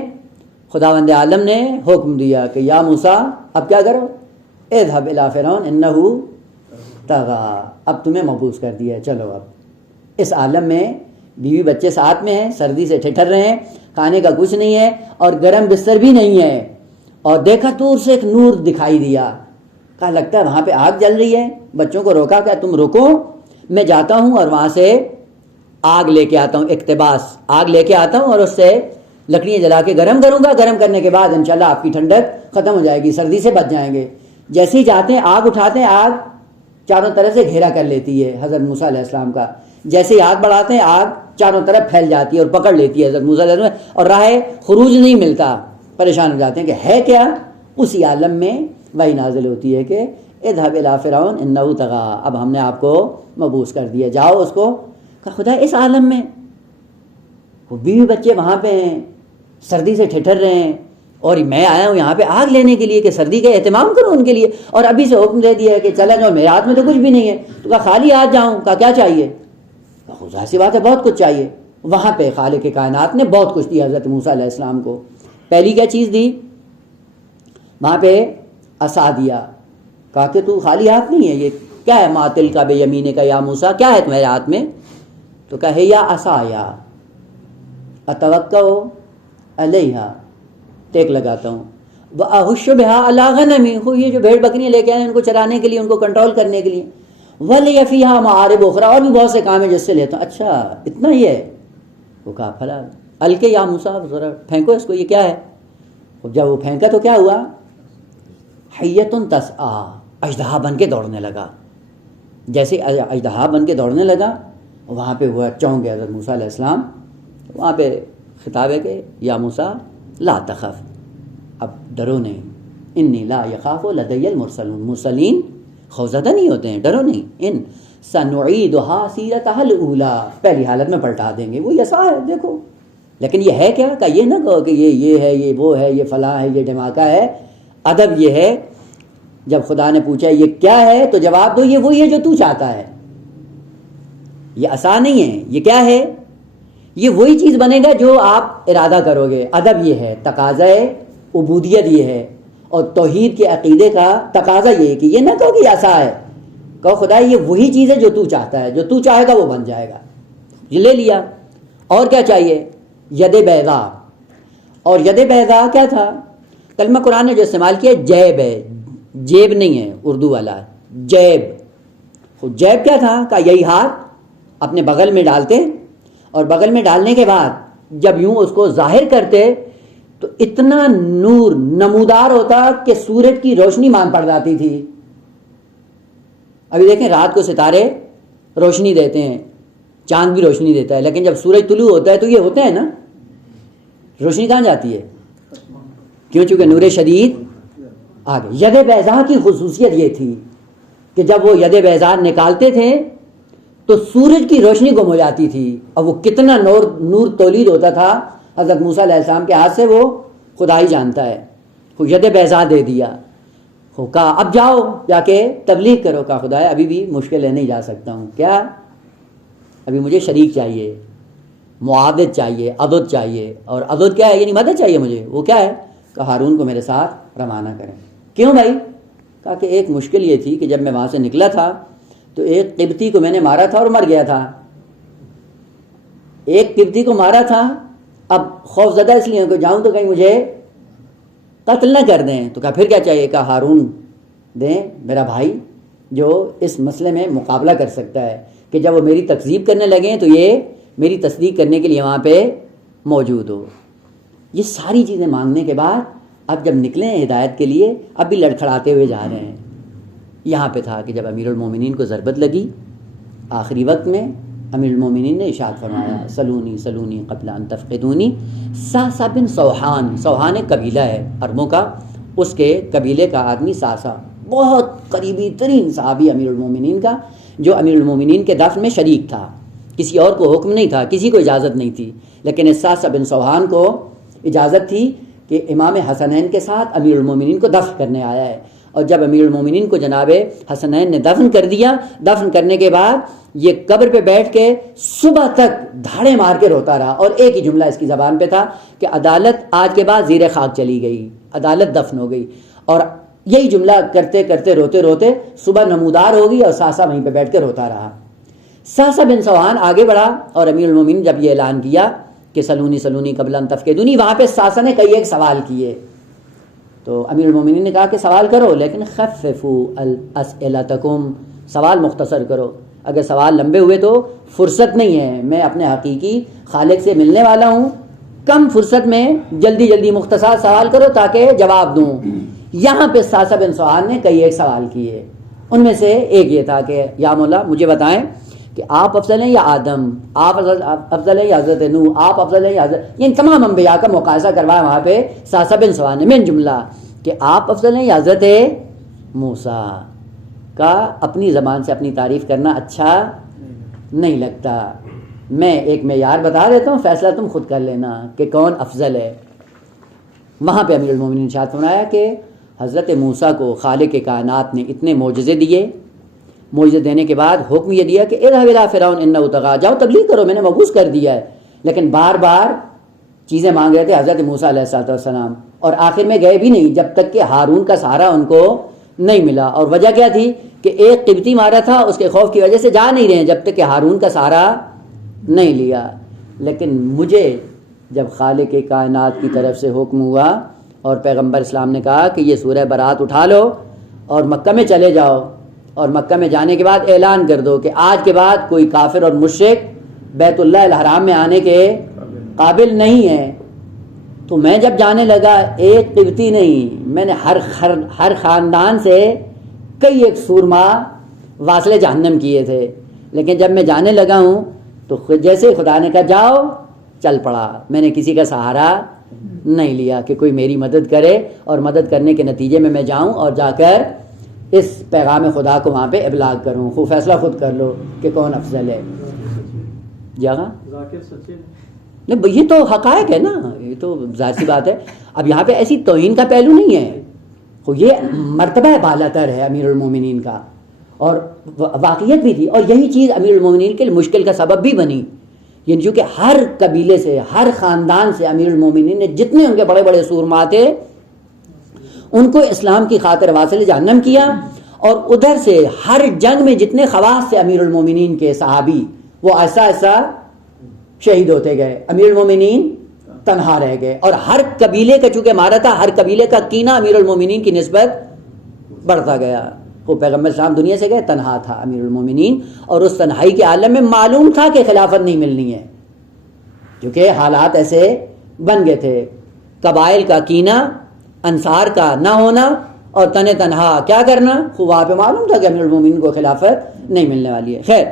خداوند عالم نے حکم دیا کہ یا موسیٰ اب کیا کرو، اذهب الی فرعون انہ طغی، اب تمہیں مبعوث کر دیا ہے، چلو اب. اس عالم میں بیوی بچے ساتھ میں ہیں، سردی سے ٹھٹر رہے ہیں، کھانے کا کچھ نہیں ہے اور گرم بستر بھی نہیں ہے. اور دیکھا دور سے ایک نور دکھائی دیا، کہا لگتا ہے وہاں پہ آگ جل رہی ہے. بچوں کو روکا کہ تم رکو، میں جاتا ہوں اور وہاں سے آگ لے کے آتا ہوں، اقتباس آگ لے کے آتا ہوں اور اس سے لکڑیاں جلا کے گرم کروں گا. گرم کرنے کے بعد انشاءاللہ آپ کی ٹھنڈک ختم ہو جائے گی، سردی سے بچ جائیں گے. جیسے ہی جاتے ہیں آگ اٹھاتے ہیں، آگ چاروں طرف سے گھیرا کر لیتی ہے حضرت موسیٰ علیہ السلام کا. جیسے ہی آگ بڑھاتے ہیں آگ چاروں طرف پھیل جاتی ہے اور پکڑ لیتی ہے حضرت موسیٰ علیہ السلام، اور راہ خروج نہیں ملتا. پریشان ہو جاتے ہیں کہ ہے کیا. اسی عالم میں وحی نازل ہوتی ہے کہ اذهب الی فرعون انہ طغی، اب ہم نے آپ کو مبعوث کر دیا، جاؤ اس کو. کہا خدا اس عالم میں وہ بیوی بچے وہاں پہ ہیں، سردی سے ٹھٹر رہے ہیں، اور میں آیا ہوں یہاں پہ آگ لینے کے لیے کہ سردی کا اہتمام کروں ان کے لیے، اور ابھی سے حکم دے دیا ہے کہ چلا جاؤ، میرے ہاتھ میں تو کچھ بھی نہیں ہے. تو کہا خالی ہاتھ جاؤں؟ کہا کیا چاہیے؟ ظاہر سی بات ہے بہت کچھ چاہیے. وہاں پہ خالق کائنات نے بہت کچھ دیا حضرت موسیٰ علیہ السلام کو. پہلی کیا چیز دی؟ وہاں پہ عصا دیا. کہا کہ تو خالی ہاتھ نہیں ہے، یہ کیا ہے؟ ماتل کا بے یمینے کا یا موسیٰ، کیا ہے تمہارے ہاتھ میں؟ تو کہا یا عصا یا اتوکا علیہا، ٹیک لگاتا ہوں، وَأَحُشُّ بِهَا عَلَىٰ غَنَمِي، یہ جو بھیڑ بکریاں لے کے آئے ہیں ان کو چرانے کے لیے، ان کو کنٹرول کرنے کے لیے. وَلِيَ فِيهَا مَآرِبُ أُخْرَىٰ، اور بھی بہت سے کام ہیں جس سے لیتا ہوں. اچھا اتنا ہی ہے؟ وہ کہا پھلا الکے یا موسیٰ، ذرا پھینکو اس کو، یہ کیا ہے؟ جب وہ پھینکا تو کیا ہوا؟ حیۃ تسعیٰ، اژدہا بن کے دوڑنے لگا. جیسے اژدہا بن کے دوڑنے لگا وہاں پہ ہوا چونک گیا حضرت موسیٰ علیہ السلام. وہاں پہ خطاب ہے کہ یا موسیٰ لا تخف، اب ڈرو نہیں، انی لا یخاف لدی المرسلون، مرسلین خوفزدہ نہیں ہوتے ہیں، ڈرو نہیں. ان سنعیدها سیرتها الاولی، پہلی حالت میں پلٹا دیں گے. وہ عصا ہے دیکھو، لیکن یہ ہے کیا؟ کہ یہ نہ کہو کہ یہ ہے، یہ وہ ہے، یہ فلاں ہے، یہ دھماکہ ہے. ادب یہ ہے جب خدا نے پوچھا یہ کیا ہے تو جواب دو یہ وہی ہے جو تو چاہتا ہے. یہ عصا نہیں ہے، یہ کیا ہے؟ یہ وہی چیز بنے گا جو آپ ارادہ کرو گے. ادب یہ ہے، تقاضا عبودیت یہ ہے، اور توحید کے عقیدے کا تقاضا یہ ہے کہ یہ نہ کہو کہ یہ عصا ہے، کہو خدا یہ وہی چیز ہے جو تو چاہتا ہے، جو تو چاہے گا وہ بن جائے گا. یہ لے لیا. اور کیا چاہیے؟ ید بیضا. اور ید بیضا کیا تھا؟ کلمہ قرآن نے جو استعمال کیا جیب ہے، جیب نہیں ہے اردو والا، جیب. جیب کیا تھا؟ کہ یہی ہاتھ اپنے بغل میں ڈالتے، اور بغل میں ڈالنے کے بعد جب یوں اس کو ظاہر کرتے تو اتنا نور نمودار ہوتا کہ سورج کی روشنی مان پڑ جاتی تھی. ابھی دیکھیں رات کو ستارے روشنی دیتے ہیں، چاند بھی روشنی دیتا ہے، لیکن جب سورج طلوع ہوتا ہے تو یہ ہوتا ہے نا، روشنی کہاں جاتی ہے؟ کیوں؟ چونکہ نور شدید آگے. ید بیضا کی خصوصیت یہ تھی کہ جب وہ ید بیضا نکالتے تھے تو سورج کی روشنی گم ہو جاتی تھی، اور وہ کتنا نور تولید ہوتا تھا حضرت موسیٰ علیہ السلام کے ہاتھ سے وہ خدا ہی جانتا ہے. وہ ید بیضا دے دیا. کہا اب جاؤ جا کے تبلیغ کرو. کہا خدایا ابھی بھی مشکل ہے، نہیں جا سکتا ہوں. کیا؟ ابھی مجھے شریک چاہیے، معاذ چاہیے، عضد چاہیے. اور عضد کیا ہے؟ یعنی مدد چاہیے مجھے. وہ کیا ہے؟ کہ ہارون کو میرے ساتھ روانہ کریں. کیوں بھائی؟ کہا کہ ایک مشکل یہ تھی کہ جب میں وہاں سے نکلا تھا تو ایک قبطی کو میں نے مارا تھا اور مر گیا تھا. ایک قبطی کو مارا تھا، اب خوف زدہ اس لیے کہ جاؤں تو کہیں مجھے قتل نہ کر دیں. تو کہا پھر کیا چاہیے؟ کہا ہارون دیں میرا بھائی جو اس مسئلے میں مقابلہ کر سکتا ہے کہ جب وہ میری تکذیب کرنے لگیں تو یہ میری تصدیق کرنے کے لیے وہاں پہ موجود ہو. یہ ساری چیزیں مانگنے کے بعد اب جب نکلے ہیں ہدایت کے لیے اب بھی لڑکھڑاتے ہوئے جا رہے ہیں. یہاں پہ تھا کہ جب امیر المومنین کو ضربت لگی آخری وقت میں امیر المومنین نے ارشاد فرمایا سلونی سلونی قبل ان تفقدونی. ساسا بن سوحان، سوحان ایک قبیلہ ہے عربوں کا، اس کے قبیلے کا آدمی ساسا بہت قریبی ترین صحابی امیر المومنین کا، جو امیر المومنین کے دفن میں شریک تھا. کسی اور کو حکم نہیں تھا، کسی کو اجازت نہیں تھی، لیکن اس ساسا بن سوحان کو اجازت تھی کہ امام حسنین کے ساتھ امیر المومنین کو دفن کرنے آیا ہے. اور جب امیر المومنین کو جناب حسنین نے دفن کر دیا، دفن کرنے کے بعد یہ قبر پہ بیٹھ کے صبح تک دھاڑے مار کے روتا رہا، اور ایک ہی جملہ اس کی زبان پہ تھا کہ عدالت آج کے بعد زیر خاک چلی گئی، عدالت دفن ہو گئی. اور یہی جملہ کرتے کرتے روتے روتے صبح نمودار ہو گئی اور ساسا وہیں پہ بیٹھ کے روتا رہا. ساسا بن سوحان آگے بڑھا اور امیر المومنین جب یہ اعلان کیا کہ سلونی سلونی قبل ان تفقدونی، وہاں پہ ساسا نے کئی ایک سوال کیے. تو امیر المومنین نے کہا کہ سوال کرو لیکن خففوا الاسئلتکم، سوال مختصر کرو، اگر سوال لمبے ہوئے تو فرصت نہیں ہے، میں اپنے حقیقی خالق سے ملنے والا ہوں، کم فرصت میں جلدی جلدی مختصر سوال کرو تاکہ جواب دوں. یہاں پہ ساسا بن سوحان نے کئی ایک سوال کیے. ان میں سے ایک یہ تھا کہ یا مولا مجھے بتائیں کہ آپ افضل ہیں یا آدم، آپ افضل ہیں یا حضرت نوح، آپ افضل ہیں یا حضرت، یہ تمام انبیاء کا مقایسہ کروایا وہاں پہ ساسا بن سوحان نے. مین جملہ کہ آپ افضل ہیں یا حضرت موسیٰ. کا اپنی زبان سے اپنی تعریف کرنا اچھا نہیں لگتا، میں ایک معیار بتا دیتا ہوں، فیصلہ تم خود کر لینا کہ کون افضل ہے. وہاں پہ امیر المومنین نے ارشاد فرمایا کہ حضرت موسیٰ کو خالق کائنات نے اتنے معجزے دیے، معجزے دینے کے بعد حکم یہ دیا کہ اذهب الى فرعون انه طغى، جاؤ تبلیغ کرو، میں نے مبعوث کر دیا ہے. لیکن بار بار چیزیں مانگ رہے تھے حضرت موسیٰ علیہ السلام، اور آخر میں گئے بھی نہیں جب تک کہ ہارون کا سہارا ان کو نہیں ملا. اور وجہ کیا تھی کہ ایک قبطی مارا تھا، اس کے خوف کی وجہ سے جا نہیں رہے ہیں جب تک کہ ہارون کا سہارا نہیں لیا. لیکن مجھے جب خالق کائنات کی طرف سے حکم ہوا اور پیغمبر اسلام نے کہا کہ یہ سورہ برات اٹھا لو اور مکہ میں چلے جاؤ، اور مکہ میں جانے کے بعد اعلان کر دو کہ آج کے بعد کوئی کافر اور مشرک بیت اللہ الحرام میں آنے کے قابل نہیں ہے. تو میں جب جانے لگا ایک قبطی نہیں، میں نے ہر خاندان سے کئی ایک سورما واصل جہنم کیے تھے. لیکن جب میں جانے لگا ہوں تو جیسے خدا نے کہا جاؤ چل پڑا، میں نے کسی کا سہارا نہیں لیا کہ کوئی میری مدد کرے، اور مدد کرنے کے نتیجے میں جاؤں اور جا کر اس پیغام خدا کو وہاں پہ ابلاغ کروں. خوب فیصلہ خود کر لو کہ کون افضل ہے. جاگا نہیں، یہ تو حقائق ہے نا، یہ تو ظاہر سی بات ہے. اب یہاں پہ ایسی توہین کا پہلو نہیں ہے، یہ مرتبہ بالاتر ہے امیر المومنین کا، اور واقعیت بھی تھی. اور یہی چیز امیر المومنین کے لیے مشکل کا سبب بھی بنی، یعنی چونکہ ہر قبیلے سے ہر خاندان سے امیر المومنین نے جتنے ان کے بڑے بڑے سورما تھے ان کو اسلام کی خاطر واصل جہنم کیا. اور ادھر سے ہر جنگ میں جتنے خواص تھے امیر المومنین کے صحابی وہ ایسا ایسا شہید ہوتے گئے، امیر المومنین تنہا رہ گئے. اور ہر قبیلے کا چونکہ مارا تھا، ہر قبیلے کا کینہ امیر المومنین کی نسبت بڑھتا گیا. وہ پیغمبر اسلام دنیا سے گئے، تنہا تھا امیر المومنین، اور اس تنہائی کے عالم میں معلوم تھا کہ خلافت نہیں ملنی ہے، کیونکہ حالات ایسے بن گئے تھے. قبائل کا کینہ، انصار کا نہ ہونا، اور تنہا کیا کرنا، خوب وہاں پہ معلوم تھا کہ امیر المومنین کو خلافت نہیں ملنے والی ہے. خیر،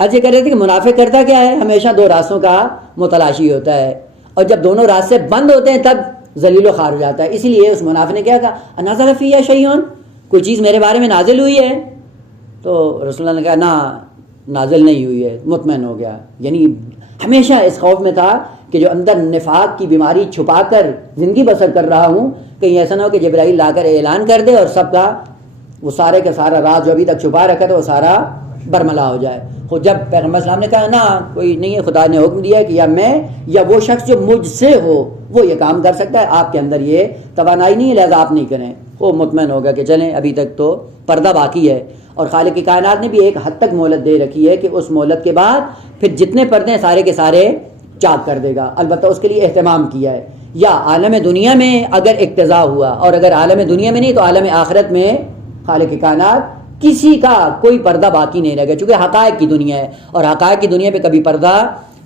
آج یہ کہہ رہے تھے کہ منافق کرتا کیا ہے، ہمیشہ دو راستوں کا متلاشی ہوتا ہے، اور جب دونوں راستے بند ہوتے ہیں تب ذلیل و خوار ہو جاتا ہے. اسی لیے اس منافق نے کیا کہا، انازل فی شیئن، کوئی چیز میرے بارے میں نازل ہوئی ہے؟ تو رسول اللہ نے کہا نا، نازل نہیں ہوئی ہے. مطمئن ہو گیا، یعنی ہمیشہ اس خوف میں تھا کہ جو اندر نفاق کی بیماری چھپا کر زندگی بسر کر رہا ہوں، کہیں ایسا نہ ہو کہ جبرائیل لا کر اعلان کر دے اور سب کا وہ سارے کا سارا راز جو ابھی تک چھپا رکھا تھا وہ سارا برملا ہو جائے. خود جب پیغمبر اسلام نے کہا نا کوئی نہیں ہے، خدا نے حکم دیا ہے کہ یا میں یا وہ شخص جو مجھ سے ہو وہ یہ کام کر سکتا ہے، آپ کے اندر یہ توانائی نہیں ہے لہذا آپ نہیں کریں. وہ مطمئن ہوگا کہ چلیں ابھی تک تو پردہ باقی ہے. اور خالق کی کائنات نے بھی ایک حد تک مہلت دے رکھی ہے کہ اس مہلت کے بعد پھر جتنے پردے ہیں سارے کے سارے چاک کر دے گا، البتہ اس کے لیے اہتمام کیا ہے. یا عالم دنیا میں اگر اقتضا ہوا، اور اگر عالم دنیا میں نہیں تو عالم آخرت میں خالق کائنات کسی کا کوئی پردہ باقی نہیں رہے گا، چونکہ حقائق کی دنیا ہے اور حقائق کی دنیا پہ کبھی پردہ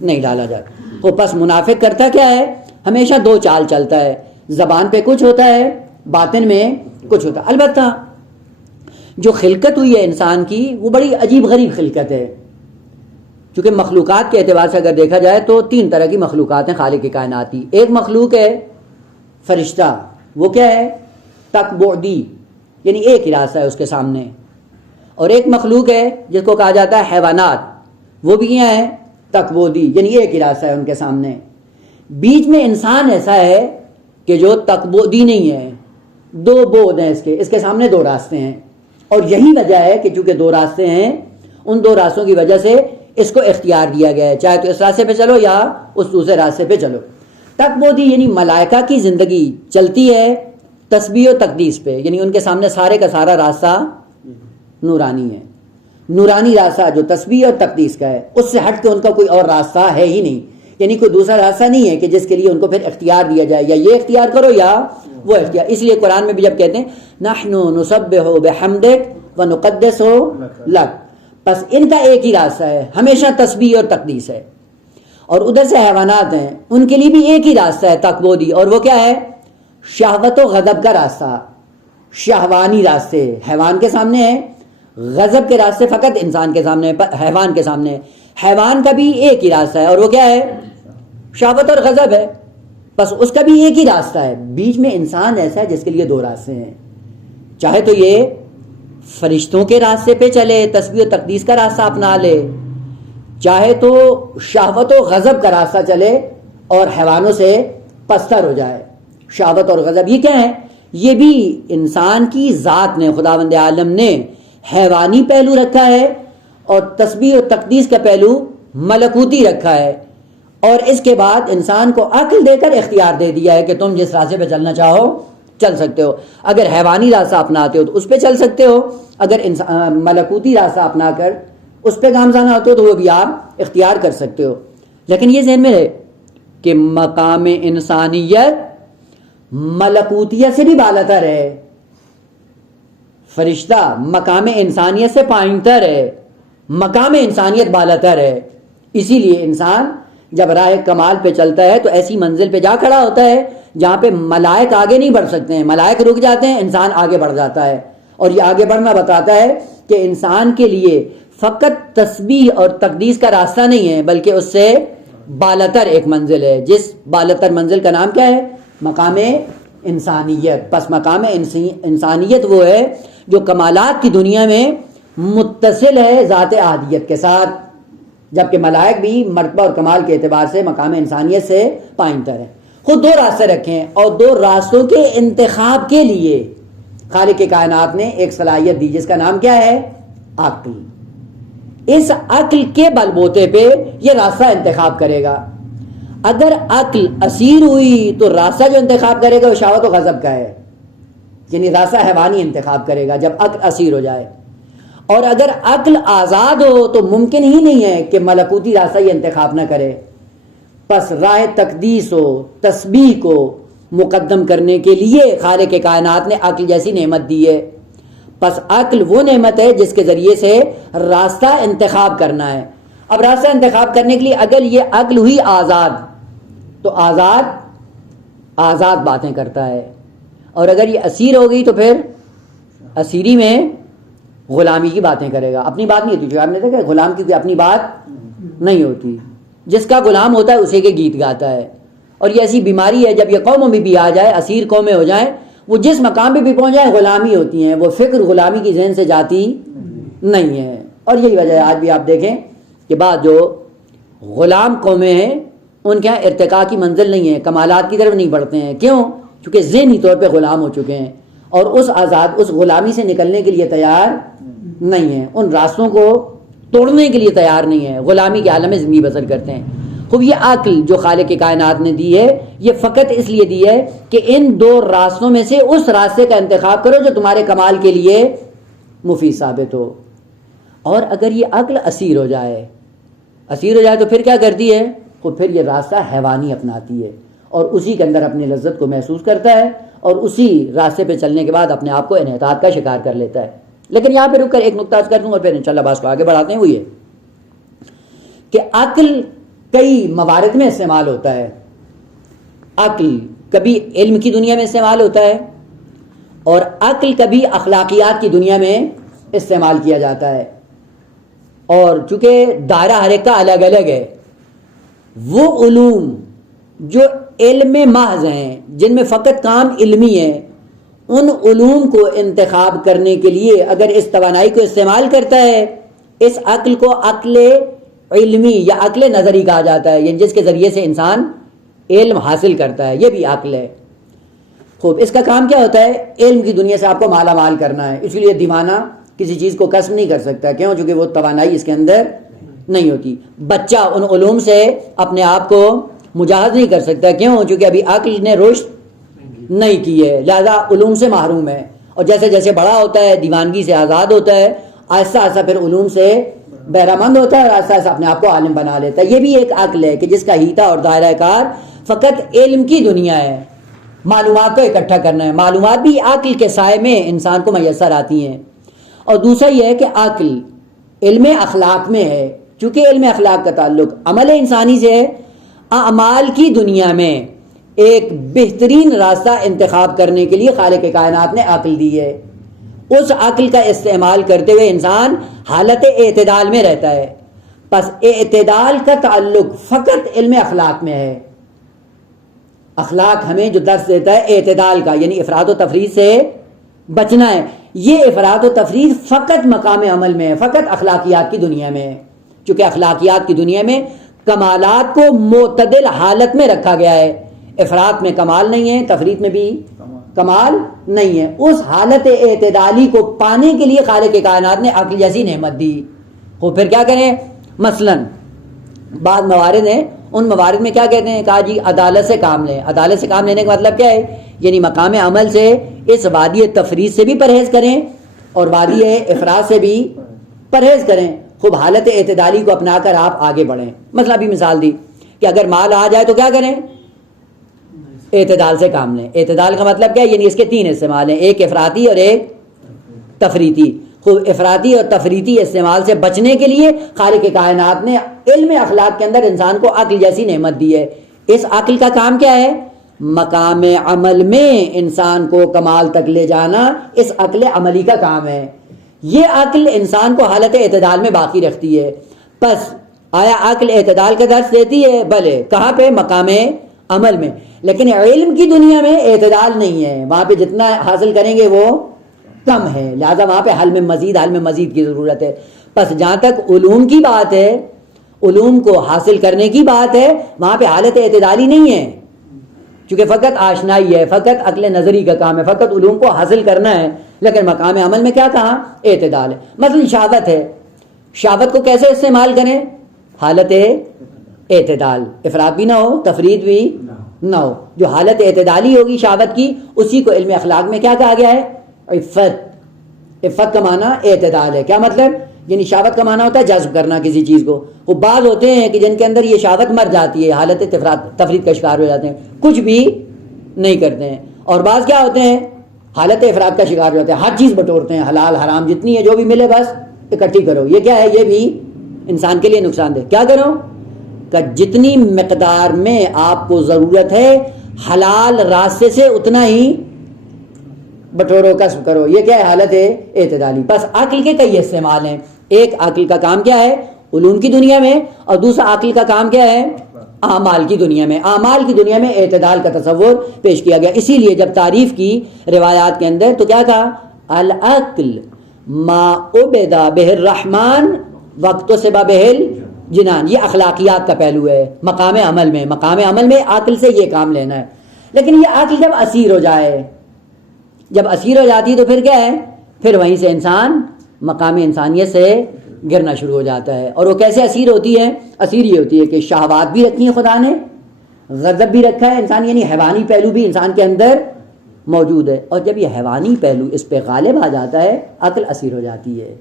نہیں ڈالا جاتا. تو پس منافق کرتا کیا ہے؟ ہمیشہ دو چال چلتا ہے، زبان پہ کچھ ہوتا ہے، باطن میں کچھ ہوتا ہے. البتہ جو خلقت ہوئی ہے انسان کی وہ بڑی عجیب غریب خلقت ہے، چونکہ مخلوقات کے اعتبار سے اگر دیکھا جائے تو 3 طرح کی مخلوقات ہیں خالق کائنات کی. ایک مخلوق ہے فرشتہ، وہ کیا ہے؟ تکبعدی، یعنی ایک ہی راستہ ہے اس کے سامنے. اور ایک مخلوق ہے جس کو کہا جاتا ہے حیوانات، وہ بھی کیا ہے؟ تکبودی، یعنی ایک ہی راستہ ہے ان کے سامنے. بیچ میں انسان ایسا ہے کہ جو تکبودی نہیں ہے، 2 بود ہیں اس کے سامنے 2 راستے ہیں. اور یہی وجہ ہے کہ چونکہ 2 راستے ہیں، ان 2 راستوں کی وجہ سے اس کو اختیار دیا گیا ہے، چاہے تو اس راستے پہ چلو یا اس دوسرے راستے پہ چلو. تکبودی یعنی ملائکہ کی زندگی چلتی ہے تسبیح و تقدیس پہ، یعنی ان کے سامنے سارے کا سارا راستہ نورانی ہے. نورانی راستہ جو تسبیح اور تقدیس کا ہے، اس سے ہٹ کے ان کا کوئی اور راستہ ہے ہی نہیں. یعنی کوئی دوسرا راستہ نہیں ہے کہ جس کے لیے ان کو پھر اختیار دیا جائے، یا یہ اختیار کرو یا وہ اختیار. اس لیے قرآن میں بھی جب کہتے ہیں نحن نسبح بحمدک ونقدس لک، بس ان کا ایک ہی راستہ ہے، ہمیشہ تسبیح اور تقدیس ہے. اور ادھر سے حیوانات ہیں، ان کے لیے بھی ایک ہی راستہ ہے تکبودی، اور وہ کیا ہے؟ شہوت و غضب کا راستہ، شہوانی راستے حیوان کے سامنے ہے، غضب کے راستے فقط انسان کے سامنے، حیوان کے سامنے. حیوان کا بھی ایک ہی راستہ ہے، اور وہ کیا ہے؟ شہوت اور غضب ہے، بس اس کا بھی ایک ہی راستہ ہے. بیچ میں انسان ایسا ہے جس کے لیے 2 راستے ہیں، چاہے تو یہ فرشتوں کے راستے پہ چلے، تسبیح و تقدیس کا راستہ اپنا لے، چاہے تو شہوت و غضب کا راستہ چلے اور حیوانوں سے پستر ہو جائے. شہوت اور غضب یہ کیا ہے؟ یہ بھی انسان کی ذات نے، خداوند عالم نے حیوانی پہلو رکھا ہے اور تسبیح و تقدیس کا پہلو ملکوتی رکھا ہے. اور اس کے بعد انسان کو عقل دے کر اختیار دے دیا ہے کہ تم جس راستے پہ چلنا چاہو چل سکتے ہو. اگر حیوانی راستہ اپناتے ہو تو اس پہ چل سکتے ہو، اگر ملکوتی راستہ اپنا کر اس پہ گامزانہ ہوتے ہو تو وہ بھی آپ اختیار کر سکتے ہو. لیکن یہ ذہن میں رہے کہ مقام انسانیت ملکوتیت سے بھی بالاتر ہے. فرشتہ مقام انسانیت سے پائنتر ہے، مقام انسانیت بالاتر ہے. اسی لیے انسان جب راہ کمال پہ چلتا ہے تو ایسی منزل پہ جا کھڑا ہوتا ہے جہاں پہ ملائک آگے نہیں بڑھ سکتے ہیں، ملائک رک جاتے ہیں، انسان آگے بڑھ جاتا ہے. اور یہ آگے بڑھنا بتاتا ہے کہ انسان کے لیے فقط تسبیح اور تقدیس کا راستہ نہیں ہے، بلکہ اس سے بالاتر ایک منزل ہے، جس بالاتر منزل کا نام کیا ہے؟ مقام انسانیت. پس مقام انسانیت وہ ہے جو کمالات کی دنیا میں متصل ہے ذات احدیت کے ساتھ، جبکہ ملائک بھی مرتبہ اور کمال کے اعتبار سے مقام انسانیت سے پائنتر ہے. خود 2 راستے رکھیں اور 2 راستوں کے انتخاب کے لیے خالق کائنات نے ایک صلاحیت دی جس کا نام کیا ہے؟ عقل. اس عقل کے بل بوتے پہ یہ راستہ انتخاب کرے گا. اگر عقل اسیر ہوئی تو راستہ جو انتخاب کرے گا وہ شہوت و غضب کا ہے، یعنی راستہ حیوانی انتخاب کرے گا جب عقل اسیر ہو جائے. اور اگر عقل آزاد ہو تو ممکن ہی نہیں ہے کہ ملکوتی راستہ یہ انتخاب نہ کرے. پس راہ تقدیس و تسبیح کو مقدم کرنے کے لیے خالق کائنات نے عقل جیسی نعمت دی ہے. پس عقل وہ نعمت ہے جس کے ذریعے سے راستہ انتخاب کرنا ہے. اب راستہ انتخاب کرنے کے لیے اگر یہ عقل ہوئی آزاد تو آزاد باتیں کرتا ہے، اور اگر یہ اسیر ہو گئی تو پھر اسیری میں غلامی کی باتیں کرے گا. اپنی بات نہیں ہوتی، جو آپ نے دیکھا غلام کی اپنی بات نہیں ہوتی، جس کا غلام ہوتا ہے اسی کے گیت گاتا ہے. اور یہ ایسی بیماری ہے جب یہ قوموں میں بھی آ جائے، اسیر قومیں ہو جائیں، وہ جس مقام پہ بھی پہنچ جائیں غلامی ہوتی ہیں، وہ فکر غلامی کی ذہن سے جاتی نہیں ہے. اور یہی وجہ ہے آج بھی آپ دیکھیں کہ بعد جو غلام قومیں ہیں ان کے یہاں ارتقاء کی منزل نہیں ہے، کمالات کی طرف نہیں بڑھتے ہیں. کیوں؟ چونکہ ذہنی طور پہ غلام ہو چکے ہیں اور اس غلامی سے نکلنے کے لیے تیار نہیں ہیں، ان راستوں کو توڑنے کے لیے تیار نہیں ہے، غلامی کے عالم میں زندگی بسر کرتے ہیں. خوب یہ عقل جو خالق کائنات نے دی ہے یہ فقط اس لیے دی ہے کہ ان 2 راستوں میں سے اس راستے کا انتخاب کرو جو تمہارے کمال کے لیے مفید ثابت ہو. اور اگر یہ عقل اسیر ہو جائے تو پھر کیا کرتی ہے؟ تو پھر یہ راستہ حیوانی اپناتی ہے اور اسی کے اندر اپنی لذت کو محسوس کرتا ہے اور اسی راستے پہ چلنے کے بعد اپنے آپ کو انحطاط کا شکار کر لیتا ہے. لیکن یہاں پہ رک کر ایک نقطہ عرض کر دوں اور پھر انشاءاللہ بات کو آگے بڑھاتے ہیں. وہ یہ کہ عقل کئی موارد میں استعمال ہوتا ہے. عقل کبھی علم کی دنیا میں استعمال ہوتا ہے اور عقل کبھی اخلاقیات کی دنیا میں استعمال کیا جاتا ہے. اور چونکہ دائرہ ہر ایک کا الگ الگ ہے، وہ علوم جو علم محض ہیں جن میں فقط کام علمی ہے، ان علوم کو انتخاب کرنے کے لیے اگر اس توانائی کو استعمال کرتا ہے، اس عقل کو عقل علمی یا عقل نظری کہا جاتا ہے، یعنی جس کے ذریعے سے انسان علم حاصل کرتا ہے، یہ بھی عقل ہے. خوب، اس کا کام کیا ہوتا ہے؟ علم کی دنیا سے آپ کو مالا مال کرنا ہے. اس لیے دیوانہ کسی چیز کو کسب نہیں کر سکتا. کیوں؟ چونکہ وہ توانائی اس کے اندر نہیں ہوتی. بچہ ان علوم سے اپنے آپ کو مجاہد نہیں کر سکتا. کیوں؟ چونکہ ابھی عقل نے رشد نہیں کی ہے، لہذا علوم سے محروم ہے. اور جیسے جیسے بڑا ہوتا ہے دیوانگی سے آزاد ہوتا ہے، آہستہ آہستہ پھر علوم سے بہرہ مند ہوتا ہے اور آہستہ آہستہ اپنے آپ کو عالم بنا لیتا ہے. یہ بھی ایک عقل ہے کہ جس کا ہیتا اور دائرہ کار فقط علم کی دنیا ہے، معلومات کو اکٹھا کرنا ہے. معلومات بھی عقل کے سائے میں انسان کو میسر آتی ہیں. اور دوسرا یہ ہے کہ عقل علم اخلاق میں ہے. چونکہ علم اخلاق کا تعلق عمل انسانی سے ہے، اعمال کی دنیا میں ایک بہترین راستہ انتخاب کرنے کے لیے خالق کائنات نے عقل دی ہے. اس عقل کا استعمال کرتے ہوئے انسان حالت اعتدال میں رہتا ہے. پس اعتدال کا تعلق فقط علم اخلاق میں ہے. اخلاق ہمیں جو درس دیتا ہے اعتدال کا، یعنی افراط و تفریط سے بچنا ہے. یہ افراط و تفریط فقط مقام عمل میں ہے، فقط اخلاقیات کی دنیا میں ہے. چونکہ اخلاقیات کی دنیا میں کمالات کو معتدل حالت میں رکھا گیا ہے. افراط میں کمال نہیں ہے، تفریط میں بھی کمال نہیں ہے. اس حالت اعتدالی کو پانے کے لیے خالق کائنات نے عقل جیسی نعمت دی. وہ پھر کیا کریں؟ مثلا بعض موارد ہیں، ان موارد میں کیا کہتے ہیں؟ کہا جی عدالت سے کام لیں. عدالت سے کام لینے کا مطلب کیا ہے؟ یعنی مقام عمل سے اس وادی تفریط سے بھی پرہیز کریں اور وادی افراط سے بھی پرہیز کریں. خوب حالت اعتدالی کو اپنا کر آپ آگے بڑھیں. مثلا ابھی مثال دی کہ اگر مال آ جائے تو کیا کریں؟ اعتدال سے کام لیں. اعتدال کا مطلب کیا ہے؟ یعنی اس کے تین استعمال ہیں، ایک افراطی اور ایک تفریطی. خوب افراطی اور تفریطی استعمال سے بچنے کے لیے خالق کائنات نے علم اخلاق کے اندر انسان کو عقل جیسی نعمت دی ہے. اس عقل کا کام کیا ہے؟ مقام عمل میں انسان کو کمال تک لے جانا اس عقل عملی کا کام ہے. یہ عقل انسان کو حالت اعتدال میں باقی رکھتی ہے. پس آیا عقل اعتدال کا درس دیتی ہے؟ بلے. کہاں پہ؟ مقام عمل میں. لیکن علم کی دنیا میں اعتدال نہیں ہے، وہاں پہ جتنا حاصل کریں گے وہ کم ہے، لہذا وہاں پہ حل میں مزید کی ضرورت ہے. پس جہاں تک علوم کی بات ہے، علوم کو حاصل کرنے کی بات ہے، وہاں پہ حالت اعتدالی نہیں ہے. چونکہ فقط آشنائی ہے، فقط عقل نظری کا کام ہے، فقط علوم کو حاصل کرنا ہے. لیکن مقام عمل میں کیا کہا؟ اعتدال ہے. مثلا شہوت ہے، شہوت کو کیسے استعمال کریں؟ حالت اعتدال، افراط بھی نہ ہو، تفریط بھی نہ ہو. جو حالت اعتدالی ہوگی شہوت کی، اسی کو علم اخلاق میں کیا کہا گیا ہے؟ عفت. عفت کا معنی اعتدال ہے. کیا مطلب؟ یعنی شہوت کا معنی ہوتا ہے جذب کرنا کسی چیز کو. وہ بعض ہوتے ہیں کہ جن کے اندر یہ شہوت مر جاتی ہے، حالت تفریط کا شکار ہو جاتے ہیں، کچھ بھی نہیں کرتے ہیں. اور بعض کیا ہوتے ہیں؟ حالت افراط کا شکار ہو جاتے ہیں، ہر چیز بٹورتے ہیں، حلال حرام جتنی ہے جو بھی ملے بس اکٹھی کرو. یہ کیا ہے؟ یہ بھی انسان کے لیے نقصان دہ. کیا کرو؟ کہ جتنی مقدار میں آپ کو ضرورت ہے حلال راستے سے اتنا ہی بٹورو، کسب کرو. یہ کیا ہے؟ حالت اعتدالی. بس عقل کے کئی استعمال ہیں. ایک عقل کا کام کیا ہے؟ علوم کی دنیا میں، اور دوسرا عقل کا کام کیا ہے؟ اعمال کی دنیا میں. اعمال کی دنیا میں اعتدال کا تصور پیش کیا گیا. اسی لیے جب تعریف کی روایات کے اندر تو کیا کہا؟ العقل ما عبد بہ الرحمن واکتسب بہ الجنان. یہ اخلاقیات کا پہلو ہے. مقام عمل میں عقل سے یہ کام لینا ہے. لیکن یہ عقل جب اسیر ہو جائے، جب اسیر ہو جاتی ہے تو پھر کیا ہے؟ پھر وہیں سے انسان مقام انسانیت سے گرنا شروع ہو جاتا ہے. اور وہ کیسے اسیر ہوتی ہے؟ اسیر یہ ہوتی ہے کہ شہوات بھی رکھی ہیں خدا نے، غضب بھی رکھا ہے انسان، یعنی حیوانی پہلو بھی انسان کے اندر موجود ہے. اور جب یہ حیوانی پہلو اس پہ غالب آ جاتا ہے، عقل اسیر ہو جاتی ہے.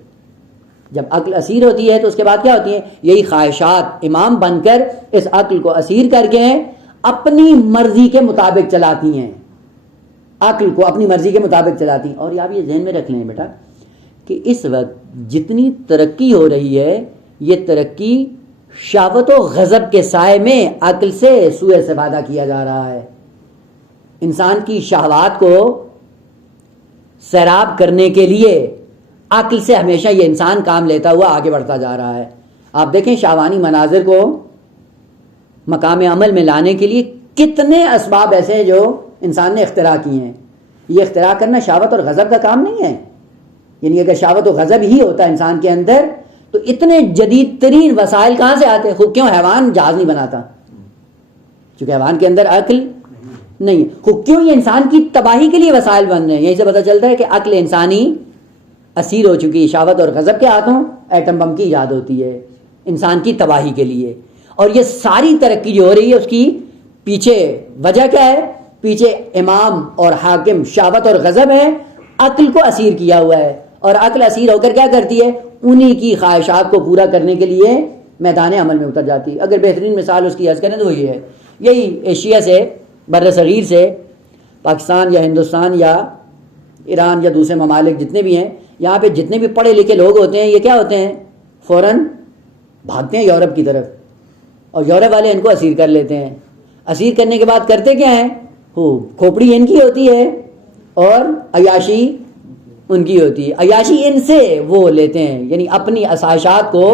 جب عقل اسیر ہوتی ہے تو اس کے بعد کیا ہوتی ہیں؟ یہی خواہشات امام بن کر اس عقل کو اسیر کر کے اپنی مرضی کے مطابق چلاتی ہیں، عقل کو اپنی مرضی کے مطابق چلاتی ہیں. اور آپ یہ ذہن میں رکھ لیں بیٹا کہ اس وقت جتنی ترقی ہو رہی ہے یہ ترقی شہوت و غضب کے سائے میں عقل سے سوء استفادہ کیا جا رہا ہے. انسان کی شہوات کو سیراب کرنے کے لیے عقل سے ہمیشہ یہ انسان کام لیتا ہوا آگے بڑھتا جا رہا ہے. آپ دیکھیں شہوانی مناظر کو مقام عمل میں لانے کے لیے کتنے اسباب ایسے ہیں جو انسان نے اختراع کیے ہیں. یہ اختراع کرنا شہوت اور غضب کا کام نہیں ہے. یعنی اگر شہوت و غضب ہی ہوتا انسان کے اندر تو اتنے جدید ترین وسائل کہاں سے آتے؟ خود کیوں حیوان جہاز نہیں بناتا؟ چونکہ حیوان کے اندر عقل نہیں. خود کیوں یہ انسان کی تباہی کے لیے وسائل بن رہے ہیں؟ یہیں سے پتہ چلتا ہے کہ عقل انسانی اسیر ہو چکی ہے. شہوت اور غضب کے ہاتھوں ایٹم بم کی ایجاد ہوتی ہے انسان کی تباہی کے لیے. اور یہ ساری ترقی جو ہو رہی ہے اس کی پیچھے وجہ کیا ہے؟ پیچھے امام اور حاکم شہوت اور غضب ہے، عقل کو اسیر کیا ہوا ہے. اور عقل اسیر ہو کر کیا کرتی ہے؟ انہی کی خواہشات کو پورا کرنے کے لیے میدان عمل میں اتر جاتی ہے. اگر بہترین مثال اس کی عرض کریں تو یہ ہے، یہی ایشیا سے بر صغیر سے پاکستان یا ہندوستان یا ایران یا دوسرے ممالک جتنے بھی ہیں، یہاں پہ جتنے بھی پڑھے لکھے لوگ ہوتے ہیں یہ کیا ہوتے ہیں؟ فوراً بھاگتے ہیں یورپ کی طرف، اور یورپ والے ان کو اسیر کر لیتے ہیں. اسیر کرنے کے بعد کرتے کیا ہیں؟ کھوپڑی ان کی ہوتی ہے اور عیاشی ان کی ہوتی ہے. عیاشی ان سے وہ لیتے ہیں، یعنی اپنی آسائشات کو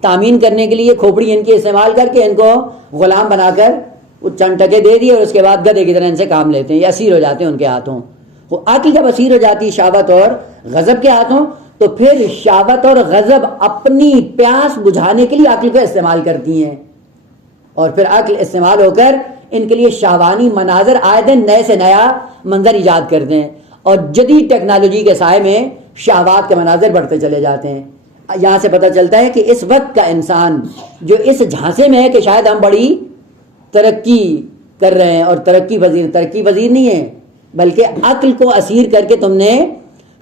تامین کرنے کے لیے کھوپڑی ان کی استعمال کر کے ان کو غلام بنا کر وہ چند ٹکے دے دیے اور اس کے بعد گدھے کی طرح ان سے کام لیتے ہیں. یہ اسیر ہو جاتے ہیں ان کے ہاتھوں. وہ عقل جب اسیر ہو جاتی ہے شہوت اور غضب کے ہاتھوں تو پھر شہوت اور غضب اپنی پیاس بجھانے کے لیے عقل کو استعمال کرتی ہیں، اور پھر عقل استعمال ہو کر ان کے لیے شہوانی مناظر آئے دن نئے سے نیا منظر ایجاد کرتے ہیں، اور جدید ٹیکنالوجی کے سائے میں شہوات کے مناظر بڑھتے چلے جاتے ہیں. یہاں سے پتہ چلتا ہے کہ اس وقت کا انسان جو اس جھانسے میں ہے کہ شاید ہم بڑی ترقی کر رہے ہیں، اور ترقی پذیر نہیں ہے، بلکہ عقل کو اسیر کر کے تم نے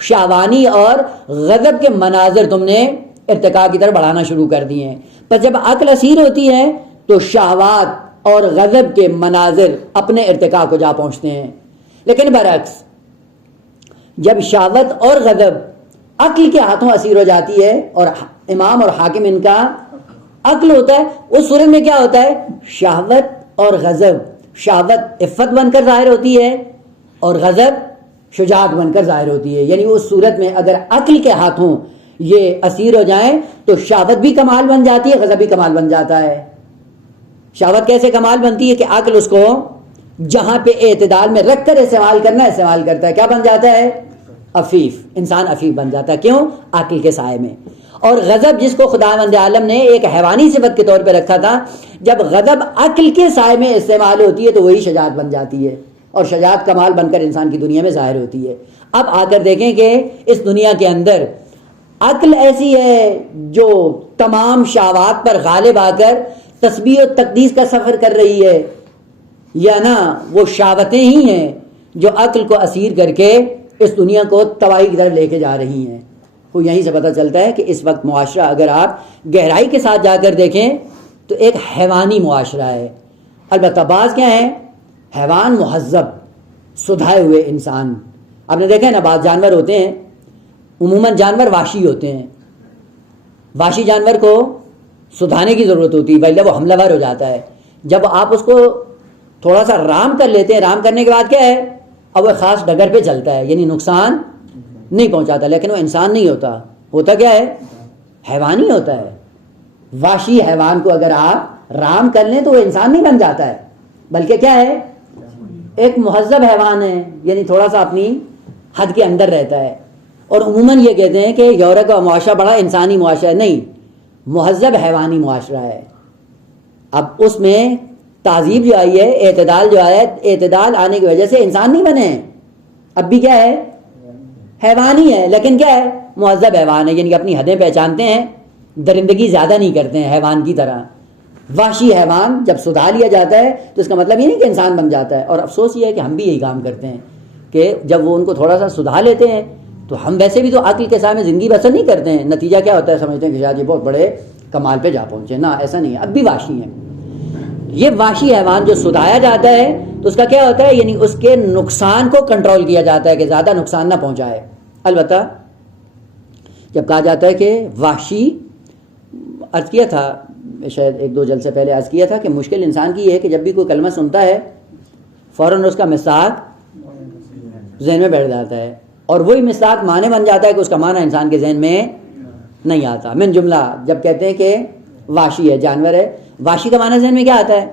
شہوانی اور غضب کے مناظر تم نے ارتقاء کی طرف بڑھانا شروع کر دیے ہیں. پر جب عقل اسیر ہوتی ہے تو شہوات اور غضب کے مناظر اپنے ارتقاء کو جا پہنچتے ہیں. لیکن برعکس جب شہوت اور غضب عقل کے ہاتھوں اسیر ہو جاتی ہے اور امام اور حاکم ان کا عقل ہوتا ہے، اس صورت میں کیا ہوتا ہے؟ شہوت اور غضب، شہوت عفت بن کر ظاہر ہوتی ہے اور غضب شجاعت بن کر ظاہر ہوتی ہے. یعنی اس صورت میں اگر عقل کے ہاتھوں یہ اسیر ہو جائیں تو شہوت بھی کمال بن جاتی ہے، غضب بھی کمال بن جاتا ہے. شہوت کیسے کمال بنتی ہے کہ عقل اس کو جہاں پہ اعتدال میں رکھ کر استعمال کرتا ہے، کیا بن جاتا ہے؟ عفیف. انسان عفیف بن جاتا ہے. کیوں؟ عقل کے سائے میں. اور غضب جس کو خداوند عالم نے ایک حیوانی صفت کے طور پہ رکھا تھا، جب غضب عقل کے سائے میں استعمال ہوتی ہے تو وہی شجاعت بن جاتی ہے، اور شجاعت کمال بن کر انسان کی دنیا میں ظاہر ہوتی ہے. اب آ کر دیکھیں کہ اس دنیا کے اندر عقل ایسی ہے جو تمام شہوات پر غالب آ کر تسبیح و تقدیس کا سفر کر رہی ہے، یا نا وہ شہوتیں ہی ہیں جو عقل کو اسیر کر کے اس دنیا کو تباہی کی طرف لے کے جا رہی ہیں. تو یہیں سے پتہ چلتا ہے کہ اس وقت معاشرہ اگر آپ گہرائی کے ساتھ جا کر دیکھیں تو ایک حیوانی معاشرہ ہے. البتہ بعض کیا ہیں؟ حیوان مہذب سدھائے ہوئے انسان. آپ نے دیکھا ہے نا، بعض جانور ہوتے ہیں، عموماً جانور وحشی ہوتے ہیں، وحشی جانور کو سدھانے کی ضرورت ہوتی ہے بھائی وہ حملہ ور ہو جاتا ہے. جب آپ اس کو تھوڑا سا رام کر لیتے ہیں، رام کرنے کے بعد کیا ہے؟ اب وہ خاص ڈگر پہ چلتا ہے، یعنی نقصان نہیں پہنچاتا، لیکن وہ انسان نہیں ہوتا کیا ہے؟ حیوانی ہوتا ہے. وحشی حیوان کو اگر آپ رام کر لیں تو وہ انسان نہیں بن جاتا ہے، بلکہ کیا ہے؟ ایک مہذب حیوان ہے، یعنی تھوڑا سا اپنی حد کے اندر رہتا ہے. اور عموماً یہ کہتے ہیں کہ یورپ کا معاشرہ بڑا انسانی معاشرہ ہے. نہیں، مہذب حیوانی معاشرہ ہے. اب اس میں تہذیب جو آئی ہے، اعتدال جو آیا ہے، اعتدال آنے کی وجہ سے انسان نہیں بنے ہیں. اب بھی کیا ہے؟ حیوانی ہے، لیکن کیا ہے؟ مہذب حیوان ہے، یعنی اپنی حدیں پہچانتے ہیں، درندگی زیادہ نہیں کرتے ہیں حیوان کی طرح. وحشی حیوان جب سدھا لیا جاتا ہے تو اس کا مطلب یہ نہیں کہ انسان بن جاتا ہے. اور افسوس یہ ہے کہ ہم بھی یہی کام کرتے ہیں کہ جب وہ ان کو تھوڑا سا سدھا لیتے ہیں تو ہم ویسے بھی تو عقل کے سامنے زندگی بسر نہیں کرتے ہیں، نتیجہ کیا ہوتا ہے سمجھتے ہیں کہ شاید یہ بہت بڑے کمال پہ جا پہنچے. نہ ایسا نہیں ہے، اب بھی وحشی ہیں. یہ وحشی حیوان جو سدایا جاتا ہے تو اس کا کیا ہوتا ہے، یعنی اس کے نقصان کو کنٹرول کیا جاتا ہے کہ زیادہ نقصان نہ پہنچائے. البتہ جب کہا جاتا ہے کہ وحشی، عرض کیا تھا شاید 1-2 جلسے پہلے عرض کیا تھا کہ مشکل انسان کی یہ ہے کہ جب بھی کوئی کلمہ سنتا ہے فوراً اس کا مصداق ذہن میں بیٹھ جاتا ہے، اور وہی مصداق معنی بن جاتا ہے کہ اس کا معنی انسان کے ذہن میں نہیں آتا. من جملہ جب کہتے ہیں کہ وحشی ہے، جانور ہے، وحشی کا معنی ذہن میں کیا آتا ہے؟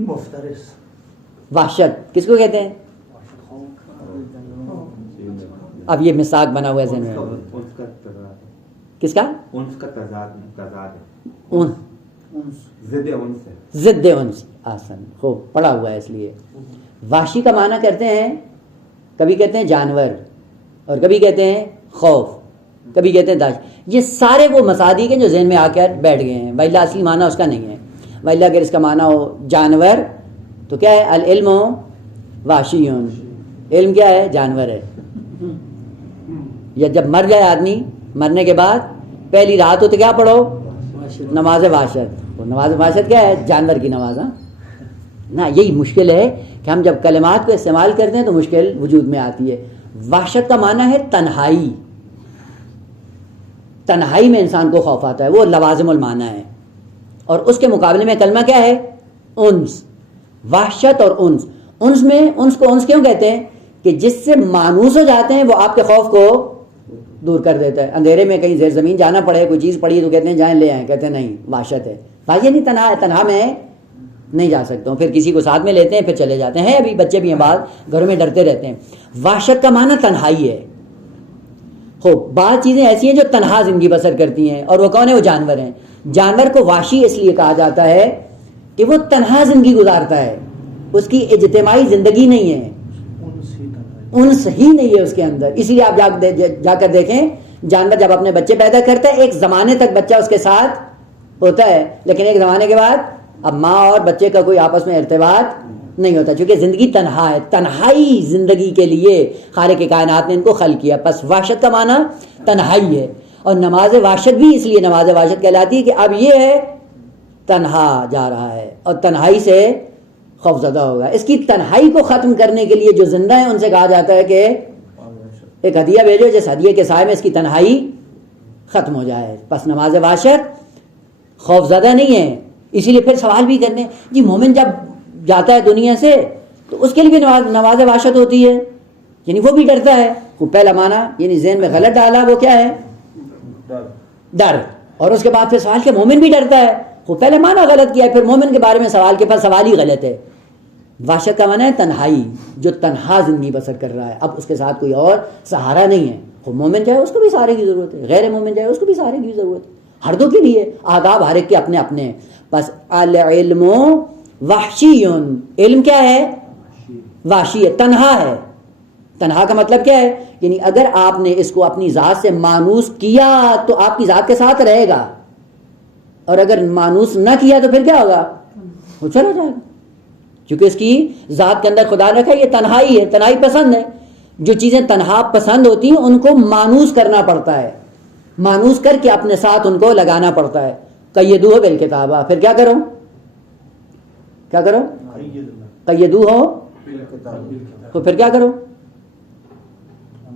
مفترس. وحشت کس کو کہتے ہیں؟ اب یہ مصداق بنا ہوا ہے ذہن میں. کس کا؟ انس کا تضاد ضد انس. آسن خوب پڑھا ہوا ہے. اس لیے وحشی کا معنی کرتے ہیں، کبھی کہتے ہیں جانور، اور کبھی کہتے ہیں خوف، کبھی کہتے ہیں داش. یہ سارے وہ مصادیق ہیں جو ذہن میں آ کر بیٹھ گئے ہیں، وإلا اصلی معنی اس کا نہیں ہے. وإلا اگر اس کا معنی ہو جانور تو کیا ہے؟ العلم وحشی، علم کیا ہے؟ جانور ہے. یا جب مر جائے آدمی، مرنے کے بعد پہلی رات ہو تو کیا پڑھو؟ نماز وحشت. نماز وحشت کیا ہے؟ جانور کی نماز. نا یہی مشکل ہے کہ ہم جب کلمات کو استعمال کرتے ہیں تو مشکل وجود میں آتی ہے. وحشت کا معنی ہے تنہائی، تنہائی میں انسان کو خوف آتا ہے، وہ لوازم المعنی ہے. اور اس کے مقابلے میں کلمہ کیا ہے؟ انس. وحشت اور انس. انس میں انس کو انس کیوں کہتے ہیں؟ کہ جس سے مانوس ہو جاتے ہیں وہ آپ کے خوف کو دور کر دیتا ہے. اندھیرے میں کہیں زیر زمین جانا پڑے، کوئی چیز پڑی تو کہتے ہیں جائیں لے آئیں، کہتے ہیں نہیں وحشت ہے. بھائی نہیں، تنہا ہے، تنہا میں نہیں جا سکتا ہوں. پھر کسی کو ساتھ میں لیتے ہیں، پھر چلے جاتے ہیں. ابھی بچے بھی ہیں، بعض گھروں میں ڈرتے رہتے ہیں. وحشت کا معنی تنہائی ہے. بعض چیزیں ایسی ہیں جو تنہا زندگی بسر کرتی ہیں، اور وہ کون ہے؟ وہ جانور ہیں. جانور کو وحشی اس لیے کہا جاتا ہے کہ وہ تنہا زندگی گزارتا ہے، اس کی اجتماعی زندگی نہیں ہے، انس ہی نہیں ہے اس کے اندر. اس لیے آپ جا کر دیکھیں، جانور جب اپنے بچے پیدا کرتا ہے ایک زمانے تک بچہ اس کے ساتھ ہوتا ہے، لیکن ایک زمانے کے بعد اب ماں اور بچے کا کوئی آپس میں ارتباط نہیں ہوتا، چونکہ زندگی تنہا ہے. تنہائی زندگی کے لیے خالق کائنات نے ان کو خلق کیا. پس وحشت کا معنی تنہائی ہے. اور نماز وحشت بھی اس لیے نماز وحشت کہلاتی ہے کہ اب یہ ہے تنہا جا رہا ہے اور تنہائی سے خوف زدہ ہوگا. اس کی تنہائی کو ختم کرنے کے لیے جو زندہ ہیں ان سے کہا جاتا ہے کہ ایک ہدیہ بھیجو، جس ہدیے کے سائے میں اس کی تنہائی ختم ہو جائے. پس نماز وحشت خوف زدہ نہیں ہے. اسی لیے پھر سوال بھی کرنے، جی مومن جب جاتا ہے دنیا سے تو اس کے لیے بھی نماز وحشت ہوتی ہے، یعنی وہ بھی ڈرتا ہے. وہ پہلا معنی یعنی ذہن میں غلط ڈالا، وہ کیا ہے؟ ڈر. اور اس کے بعد پھر سوال کہ مومن بھی ڈرتا ہے. وہ پہلے معنی غلط کیا ہے، پھر مومن کے بارے میں سوال کے پاس سوال ہی غلط ہے. وحشت کا معنی ہے تنہائی، جو تنہا زندگی بسر کر رہا ہے، اب اس کے ساتھ کوئی اور سہارا نہیں ہے. وہ مومن چاہے اس کو بھی سہارے کی ضرورت ہے، غیر مومن چاہے اس کو بھی سہارے کی ضرورت ہے. ہر دو کے لیے آداب ہر ایک کے اپنے اپنے ہیں. بس العلم وحشی، علم کیا ہے؟ وحشی ہے، تنہا ہے. تنہا کا مطلب کیا ہے؟ یعنی اگر آپ نے اس کو اپنی ذات سے مانوس کیا تو آپ کی ذات کے ساتھ رہے گا، اور اگر مانوس نہ کیا تو پھر کیا ہوگا؟ وہ چلا جائے گا. کیونکہ اس کی ذات کے اندر خدا نے رکھا یہ تنہائی ہے، تنہائی پسند ہے. جو چیزیں تنہا پسند ہوتی ہیں ان کو مانوس کرنا پڑتا ہے، مانوس کر کے اپنے ساتھ ان کو لگانا پڑتا ہے. قیدوہ بالکتابہ، پھر کیا کرو؟ کیا کرو؟ قیدوہ تو پھر کیا کرو؟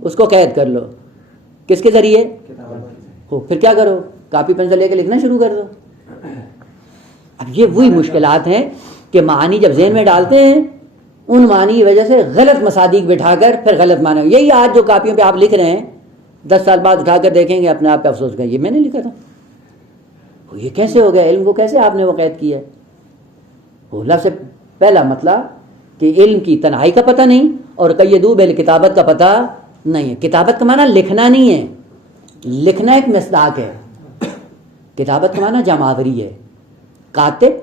اس کو قید کر لو. کس کے ذریعے؟ پھر کیا کرو؟ کاپی پینسل لے کے لکھنا شروع کر دو. اب یہ وہی مشکلات ہیں کہ معانی جب ذہن میں ڈالتے ہیں ان معانی کی وجہ سے غلط مصادیق بٹھا کر پھر غلط معنی. یہی آج جو کاپیوں پہ آپ لکھ رہے ہیں 10 سال بعد اٹھا کر دیکھیں گے اپنے آپ پہ افسوس کریں، یہ میں نے لکھا تھا، یہ کیسے ہو گیا؟ علم کو کیسے آپ نے وہ قید کیا ہے؟ وہ لفظ سے پہلا مطلب کہ علم کی تنہائی کا پتہ نہیں، اور قیدوا بالکتابت کا پتہ نہیں ہے. کتابت کا معنی لکھنا نہیں ہے، لکھنا ایک مصداق ہے. کتابت کا معنی جمعاوری ہے. کاتب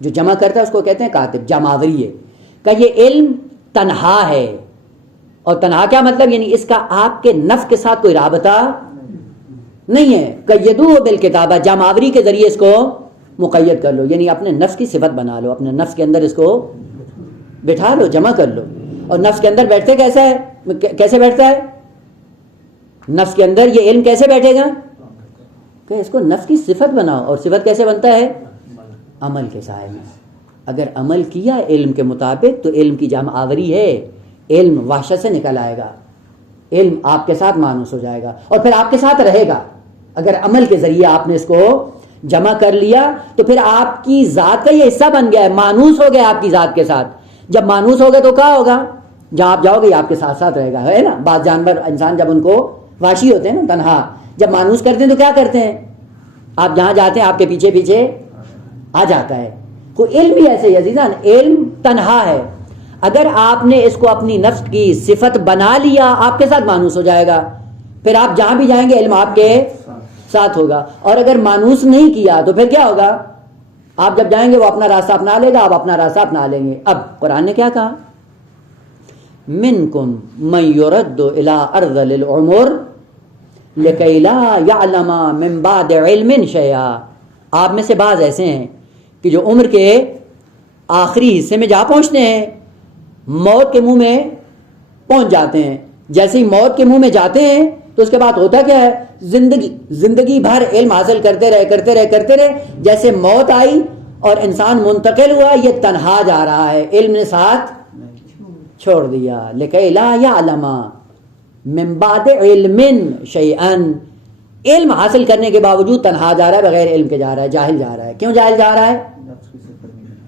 جو جمع کرتا ہے اس کو کہتے ہیں کاتب، جمعاوری ہے. کہ یہ علم تنہا ہے. اور تنہا کیا مطلب؟ یعنی اس کا آپ کے نفس کے ساتھ کوئی رابطہ نہیں ہے. قیدوہ بالکتابہ، جمعاوری کے ذریعے اس کو مقید کر لو، یعنی اپنے نفس کی صفت بنا لو، اپنے نفس کے اندر اس کو بٹھا لو، جمع کر لو. اور نفس کے اندر بیٹھتے کیسا ہے؟ کیسے بیٹھتا ہے؟ نفس کے اندر یہ علم کیسے بیٹھے گا کہ اس کو نفس کی صفت بناؤ، اور صفت کیسے بنتا ہے؟ عمل کے سائے میں. اگر عمل کیا علم کے مطابق تو علم کی جمع آوری ہے، علم وحشت سے نکل آئے گا، علم آپ کے ساتھ مانوس ہو جائے گا اور پھر آپ کے ساتھ رہے گا. اگر عمل کے ذریعے آپ نے اس کو جمع کر لیا تو پھر آپ کی ذات کا یہ حصہ بن گیا ہے، مانوس ہو گیا آپ کی ذات کے ساتھ. جب مانوس ہوگا تو کیا ہوگا؟ جہاں آپ جاؤ گے یہ آپ کے ساتھ ساتھ رہے گا، ہے نا. بعض جانور انسان جب ان کو وحشی ہوتے ہیں نا، تنہا، جب مانوس کرتے ہیں تو کیا کرتے ہیں؟ آپ جہاں جاتے ہیں آپ کے پیچھے پیچھے آ جاتا ہے. تو علم بھی ایسے ہی عزیزان، علم تنہا ہے. اگر آپ نے اس کو اپنی نفس کی صفت بنا لیا آپ کے ساتھ مانوس ہو جائے گا، پھر آپ جہاں بھی جائیں گے علم آپ کے ساتھ ہوگا. اور اگر مانوس نہیں کیا تو پھر کیا ہوگا؟ آپ جب جائیں گے وہ اپنا راستہ اپنا لے گا، آپ اپنا راستہ اپنا لیں گے. اب قرآن نے کیا کہا؟ منکم من یرد الی ارذل العمر لکی لا یعلم من بعد علم شیئا. آپ میں سے بعض ایسے ہیں کہ جو عمر کے آخری حصے میں جا پہنچتے ہیں، موت کے منہ میں پہنچ جاتے ہیں. جیسے ہی موت کے منہ میں جاتے ہیں تو اس کے بعد ہوتا کیا ہے؟ زندگی بھر علم حاصل کرتے رہے. جیسے موت آئی اور انسان منتقل ہوا، یہ تنہا جا رہا ہے، علم نے ساتھ چھوڑ دیا. لکی لا یعلم من بعد علم شیئا. علم حاصل کرنے کے باوجود تنہا جا رہا ہے، بغیر علم کے جا رہا ہے، جاہل جا رہا ہے. کیوں جاہل جا رہا ہے؟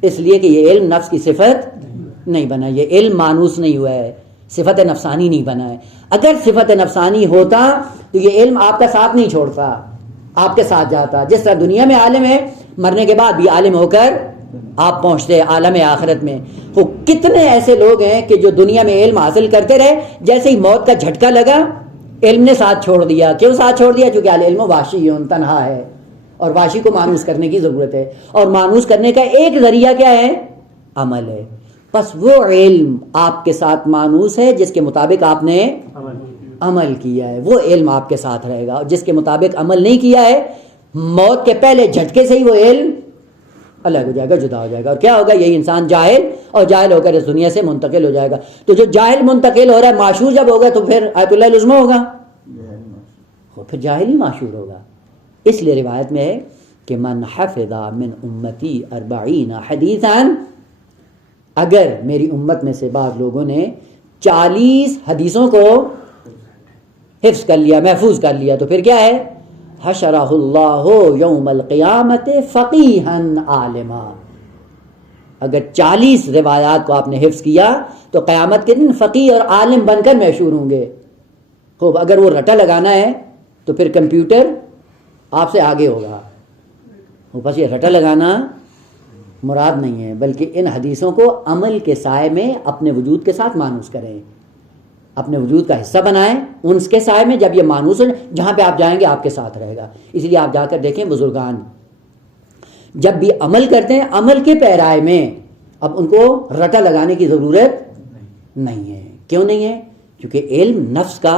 اس لیے کہ یہ علم نفس کی صفت نہیں بنا، یہ علم مانوس نہیں ہوا ہے، صفت نفسانی نہیں بنا ہے. اگر صفت نفسانی ہوتا تو یہ علم آپ کا ساتھ نہیں چھوڑتا، آپ کے ساتھ جاتا. جس طرح دنیا میں عالم ہے، مرنے کے بعد بھی عالم ہو کر آپ پہنچتے عالم آخرت میں. وہ کتنے ایسے لوگ ہیں کہ جو دنیا میں علم حاصل کرتے رہے، جیسے ہی موت کا جھٹکا لگا علم نے ساتھ چھوڑ دیا. کیوں ساتھ چھوڑ دیا؟ کیونکہ العلم واشی تنہا ہے، اور واشی کو مانوس کرنے کی ضرورت ہے. اور مانوس کرنے کا ایک ذریعہ کیا ہے؟ عمل ہے. بس وہ علم آپ کے ساتھ مانوس ہے جس کے مطابق آپ نے عمل کیا ہے، وہ علم آپ کے ساتھ رہے گا. اور جس کے مطابق عمل نہیں کیا ہے، موت کے پہلے جھٹکے سے ہی وہ علم الگ ہو جائے گا، جدا ہو جائے گا. اور کیا ہوگا؟ یہی انسان جاہل، اور جاہل ہو کر اس دنیا سے منتقل ہو جائے گا. تو جو جاہل منتقل ہو رہا ہے، معشور جب ہوگا تو پھر آیت اللہ العظمہ ہوگا، پھر جاہل ہی معشور ہوگا. اس لیے روایت میں ہے کہ من حفظ من امتی 40 حدیثا، اگر میری امت میں سے بعض لوگوں نے 40 حدیثوں کو حفظ کر لیا، محفوظ کر لیا، تو پھر کیا ہے؟ حشرہ اللہ یوم القیامت فقیہا عالما. اگر 40 روایات کو آپ نے حفظ کیا تو قیامت کے دن فقیہ اور عالم بن کر محشور ہوں گے. خوب، اگر وہ رٹا لگانا ہے تو پھر کمپیوٹر آپ سے آگے ہوگا. بس یہ رٹا لگانا مراد نہیں ہے، بلکہ ان حدیثوں کو عمل کے سائے میں اپنے وجود کے ساتھ مانوس کریں، اپنے وجود کا حصہ بنائیں. ان کے سائے میں جب یہ مانوس ہو، جہاں پہ آپ جائیں گے آپ کے ساتھ رہے گا. اس لیے آپ جا کر دیکھیں بزرگان جب بھی عمل کرتے ہیں، عمل کے پیرائے میں اب ان کو رٹا لگانے کی ضرورت نہیں ہے. کیوں نہیں ہے؟ کیونکہ علم نفس کا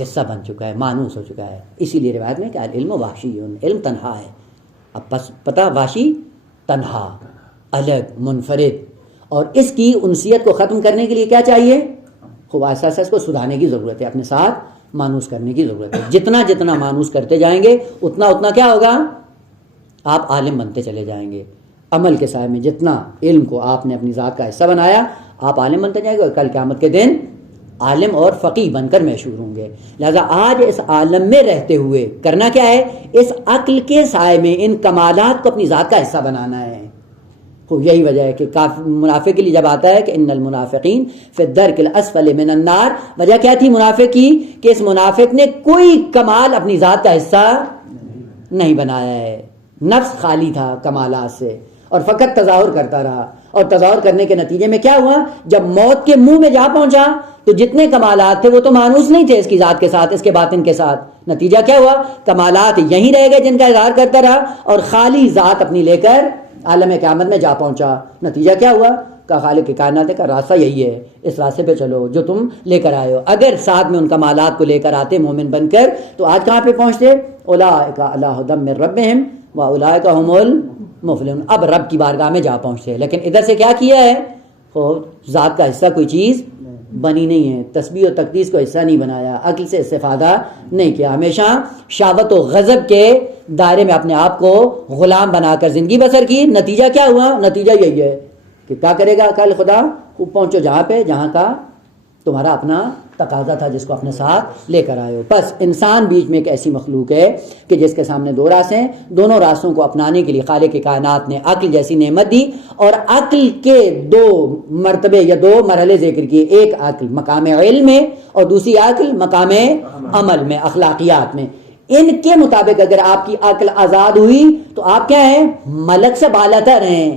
حصہ بن چکا ہے، مانوس ہو چکا ہے. اسی لیے روایت میں کہ علم واشی، علم تنہا ہے. اب بس پتہ، واشی تنہا، الگ، منفرد. اور اس کی انسیت کو ختم کرنے کے لیے کیا چاہیے؟ خوب ایسا اس کو سدھارنے کی ضرورت ہے، اپنے ساتھ مانوس کرنے کی ضرورت ہے. جتنا جتنا مانوس کرتے جائیں گے اتنا اتنا کیا ہوگا؟ آپ عالم بنتے چلے جائیں گے. عمل کے سائے میں جتنا علم کو آپ نے اپنی ذات کا حصہ بنایا، آپ عالم بنتے جائیں گے، اور کل قیامت کے دن عالم اور فقیہ بن کر محشور ہوں گے. لہذا آج اس عالم میں رہتے ہوئے کرنا کیا ہے؟ اس عقل کے سائے میں ان کمالات کو اپنی ذات کا حصہ بنانا ہے. تو یہی وجہ ہے کہ منافق کے لیے جب آتا ہے کہ ان المنافقین فی الدرک الاسفل من النار، وجہ کیا تھی منافق کی؟ کہ اس منافق نے کوئی کمال اپنی ذات کا حصہ نہیں بنایا ہے. نفس خالی تھا کمالات سے اور فقط تظاہر کرتا رہا. اور تظاہر کرنے کے نتیجے میں کیا ہوا؟ جب موت کے منہ میں جا پہنچا تو جتنے کمالات تھے وہ تو مانوس نہیں تھے اس کی ذات کے ساتھ، اس کے باطن کے ساتھ. نتیجہ کیا ہوا؟ کمالات یہیں رہ گئے جن کا اظہار کرتا رہا، اور خالی ذات اپنی لے کر عالم قیامت میں جا پہنچا. نتیجہ کیا ہوا؟ کہ خالق کائنات کا راستہ یہی ہے، اس راستے پہ چلو جو تم لے کر آئے ہو. اگر ساتھ میں ان کمالات کو لے کر آتے مومن بن کر تو آج کہاں پہ پہنچتے؟ اولئک علی ھدی من ربہم واولئک ھم المفلحون. اب رب کی بارگاہ میں جا پہنچتے. لیکن ادھر سے کیا کیا ہے؟ ذات کا حصہ کوئی چیز بنی نہیں ہے، تسبیح و تقدیس کو حصہ نہیں بنایا، عقل سے استفادہ نہیں کیا، ہمیشہ شہوت و غضب کے دائرے میں اپنے آپ کو غلام بنا کر زندگی بسر کی۔ نتیجہ کیا ہوا؟ نتیجہ یہی ہے کہ کیا کرے گا کل خدا؟ خوب پہنچو جہاں پہ جہاں کا تمہارا اپنا تقاضا تھا، جس کو اپنے ساتھ لے کر آئے ہو۔ بس انسان بیچ میں ایک ایسی مخلوق ہے کہ جس کے سامنے دو راستے ہیں، دونوں راستوں کو اپنانے کے لیے خالق کائنات نے عقل جیسی نعمت دی، اور عقل کے دو مرتبے یا دو مرحلے ذکر کیے، ایک عقل مقام علم میں اور دوسری عقل مقام عمل میں، اخلاقیات میں۔ ان کے مطابق اگر آپ کی عقل آزاد ہوئی تو آپ کیا ہیں؟ ملک سے بالاتر ہیں۔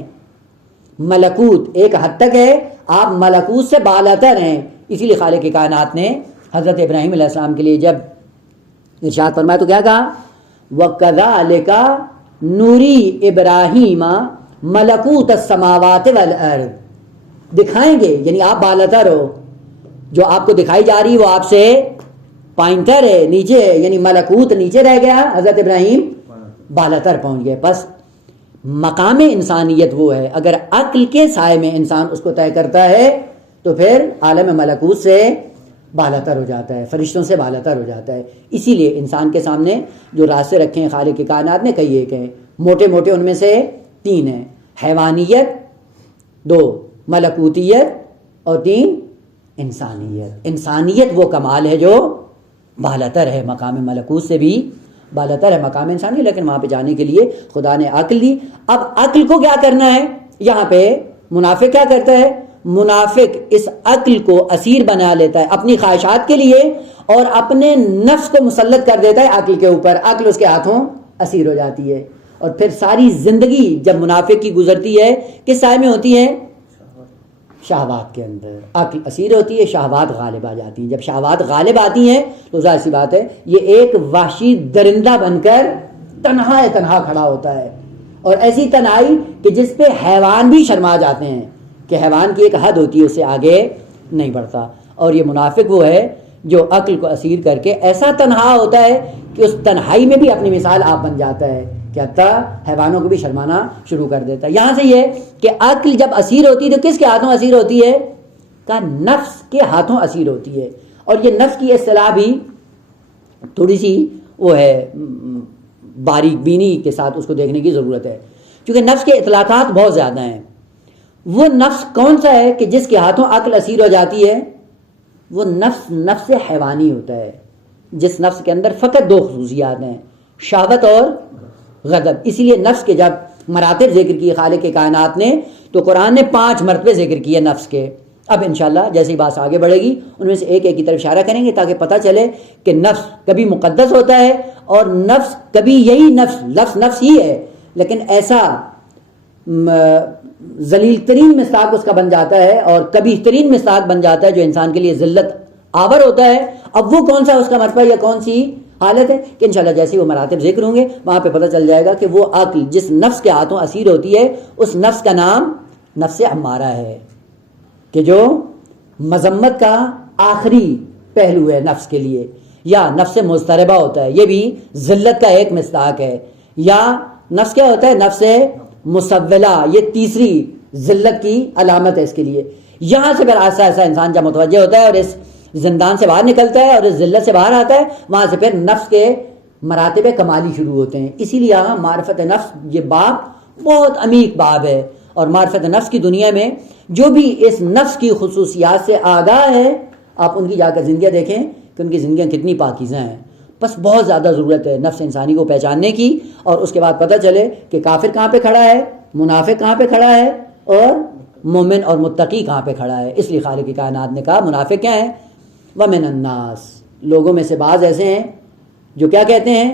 ملکوت ایک حد تک ہے، آپ ملکوت سے بالاتر ہیں۔ اسی لیے خالق کائنات نے حضرت ابراہیم علیہ السلام کے لیے جب ارشاد فرمایا تو کیا کہا؟ وَكَذَلِكَ نُرِي إِبْرَاهِيمَ مَلَكُوتَ السَّمَاوَاتِ وَالْأَرْضِ، دکھائیں گے، یعنی آپ بالاتر ہو، جو آپ کو دکھائی جا رہی وہ آپ سے پوائنٹر ہے، نیچے ہے، یعنی ملکوت نیچے رہ گیا، حضرت ابراہیم بالاتر پہنچ گئے۔ بس مقام انسانیت وہ ہے، اگر عقل کے سائے میں انسان اس کو طے کرتا ہے تو پھر عالم ملکوت سے بالاتر ہو جاتا ہے، فرشتوں سے بالاتر ہو جاتا ہے۔ اسی لیے انسان کے سامنے جو راستے رکھے ہیں خالق کائنات نے کئی ایک ہیں، موٹے موٹے ان میں سے 3 ہیں، حیوانیت، 2 ملکوتیت اور 3 انسانیت۔ انسانیت وہ کمال ہے جو بالاتر ہے، مقام ملکوت سے بھی بالاتر ہے مقام انسانی، لیکن وہاں پہ جانے کے لیے خدا نے عقل دی۔ اب عقل کو کیا کرنا ہے؟ یہاں پہ منافق کیا کرتا ہے؟ منافق اس عقل کو اسیر بنا لیتا ہے اپنی خواہشات کے لیے، اور اپنے نفس کو مسلط کر دیتا ہے عقل کے اوپر، عقل اس کے ہاتھوں اسیر ہو جاتی ہے، اور پھر ساری زندگی جب منافق کی گزرتی ہے کس سائے میں ہوتی ہے؟ شہوات کے اندر۔ عقل اسیر ہوتی ہے، شہوات غالب آ جاتی ہیں، جب شہوات غالب آتی ہیں تو ظاہر سی بات ہے یہ ایک وحشی درندہ بن کر تنہا کھڑا ہوتا ہے، اور ایسی تنہائی کہ جس پہ حیوان بھی شرما جاتے ہیں، کہ حیوان کی ایک حد ہوتی ہے، اس سے آگے نہیں بڑھتا۔ اور یہ منافق وہ ہے جو عقل کو اسیر کر کے ایسا تنہا ہوتا ہے کہ اس تنہائی میں بھی اپنی مثال آپ بن جاتا ہے، کہ حتیٰ حیوانوں کو بھی شرمانا شروع کر دیتا ہے۔ یہاں سے یہ کہ عقل جب اسیر ہوتی ہے تو کس کے ہاتھوں اسیر ہوتی ہے؟ کہ نفس کے ہاتھوں اسیر ہوتی ہے۔ اور یہ نفس کی اصطلاح بھی تھوڑی سی وہ ہے، باریک بینی کے ساتھ اس کو دیکھنے کی ضرورت ہے، کیونکہ نفس کے اطلاقات بہت زیادہ ہیں۔ وہ نفس کون سا ہے کہ جس کے ہاتھوں عقل اسیر ہو جاتی ہے؟ وہ نفس حیوانی ہوتا ہے، جس نفس کے اندر فقط 2 خصوصیات ہیں، شہوت اور غضب۔ اسی لیے نفس کے جب مراتب ذکر کیے خالق کائنات نے تو قرآن نے 5 مرتبے ذکر کیے نفس کے۔ اب انشاءاللہ جیسے ہی بات آگے بڑھے گی ان میں سے ایک ایک کی طرف اشارہ کریں گے تاکہ پتہ چلے کہ نفس کبھی مقدس ہوتا ہے، اور نفس کبھی یہی نفس ہی ہے، لیکن ایسا ذلیل ترین مصداق اس کا بن جاتا ہے اور کبھی ترین مصداق بن جاتا ہے جو انسان کے لیے ذلت آور ہوتا ہے۔ اب وہ کون سا اس کا مرتبہ یا کون سی حالت ہے کہ انشاءاللہ جیسے وہ مراتب ذکر ہوں گے وہاں پہ پتہ چل جائے گا کہ وہ عقل جس نفس کے ہاتھوں اسیر ہوتی ہے اس نفس کا نام نفس امارہ ہے، کہ جو مذمت کا آخری پہلو ہے نفس کے لیے، یا نفس مضطربہ ہوتا ہے، یہ بھی ذلت کا ایک مصداق ہے، یا نفس کیا ہوتا ہے؟ نفس مسولہ، یہ تیسری ذلت کی علامت ہے اس کے لیے۔ یہاں سے پھر آہستہ آہستہ انسان جب متوجہ ہوتا ہے اور اس زندان سے باہر نکلتا ہے اور اس ذلت سے باہر آتا ہے، وہاں سے پھر نفس کے مراتب کمالی شروع ہوتے ہیں۔ اسی لیے یہاں معرفت نفس یہ باب بہت عمیق باب ہے، اور معرفت نفس کی دنیا میں جو بھی اس نفس کی خصوصیات سے آگاہ ہے آپ ان کی جا کر زندگیاں دیکھیں کہ ان کی زندگیاں کتنی پاکیزہ ہیں۔ بس بہت زیادہ ضرورت ہے نفس انسانی کو پہچاننے کی، اور اس کے بعد پتہ چلے کہ کافر کہاں پہ کھڑا ہے، منافق کہاں پہ کھڑا ہے، اور مومن اور متقی کہاں پہ کھڑا ہے۔ اس لیے خالق کائنات نے کہا منافق کیا ہے؟ وَمِنَ النَّاسِ، لوگوں میں سے بعض ایسے ہیں جو کیا کہتے ہیں؟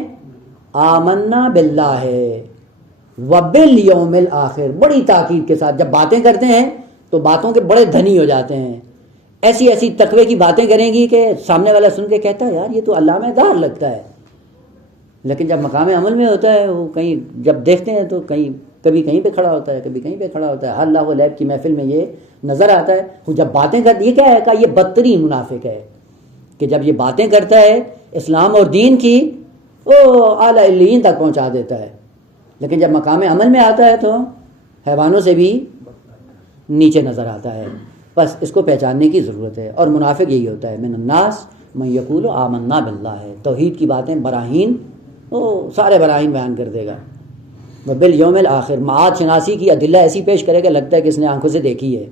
آمنا باللہ وبالیوم الآخر، بڑی تاکید کے ساتھ جب باتیں کرتے ہیں تو باتوں کے بڑے دھنی ہو جاتے ہیں، ایسی ایسی تقوی کی باتیں کریں گی کہ سامنے والا سن کے کہتا ہے یار یہ تو علامہ دار لگتا ہے، لیکن جب مقام عمل میں ہوتا ہے وہ کہیں جب دیکھتے ہیں تو کبھی کہیں پہ کھڑا ہوتا ہے، کبھی کہیں پہ کھڑا ہوتا ہے۔ اللہ و لیب کی محفل میں یہ نظر آتا ہے، وہ جب باتیں کرتی یہ کیا ہے کہ یہ بدترین منافق ہے کہ جب یہ باتیں کرتا ہے اسلام اور دین کی وہ اعلیٰ علیین تک پہنچا دیتا ہے، لیکن جب مقام عمل میں آتا ہے تو حیوانوں سے بھی نیچے نظر آتا ہے۔ بس اس کو پہچاننے کی ضرورت ہے. اور منافق یہی ہوتا ہے، من الناس من یقول آمنا باللہ ہے، توحید کی باتیں براہین وہ سارے براہین بیان کر دے گا. وبالیوم الآخر، معاد شناسی کی ادلہ ایسی پیش کرے گا لگتا ہے کہ اس نے آنکھوں سے دیکھی ہے،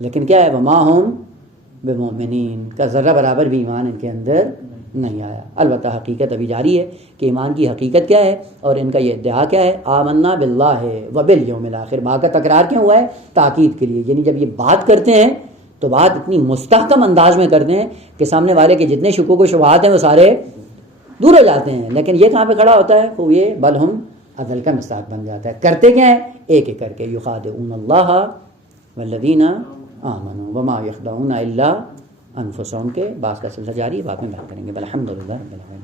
لیکن کیا ہے، وما ہم بمؤمنین، کا ذرہ برابر بھی ایمان ان کے اندر نہیں آیا. البتہ حقیقت ابھی جاری ہے کہ ایمان کی حقیقت کیا ہے، اور ان کا یہ ادعا کیا ہے، آمنا باللہ ہے وبالیوم الآخر. با کا تکرار کیوں ہوا ہے؟ تاکید کے لیے. یعنی جب یہ بات کرتے ہیں تو بات اتنی مستحکم انداز میں کرتے ہیں کہ سامنے والے کے جتنے شکوک و شبہات ہیں وہ سارے دور ہو جاتے ہیں. لیکن یہ کہاں پہ کھڑا ہوتا ہے؟ وہ یہ بل ہم عدل کا مصداق بن جاتا ہے. کرتے کیا ہیں؟ ایک ایک کر کے، یخادعون اللہ والذین آمنوا وما یخدعون الا انفسهم کے بعض کا سلسلہ جاری ہے، بعد میں بات کریں گے. الحمدللہ رب العالمین.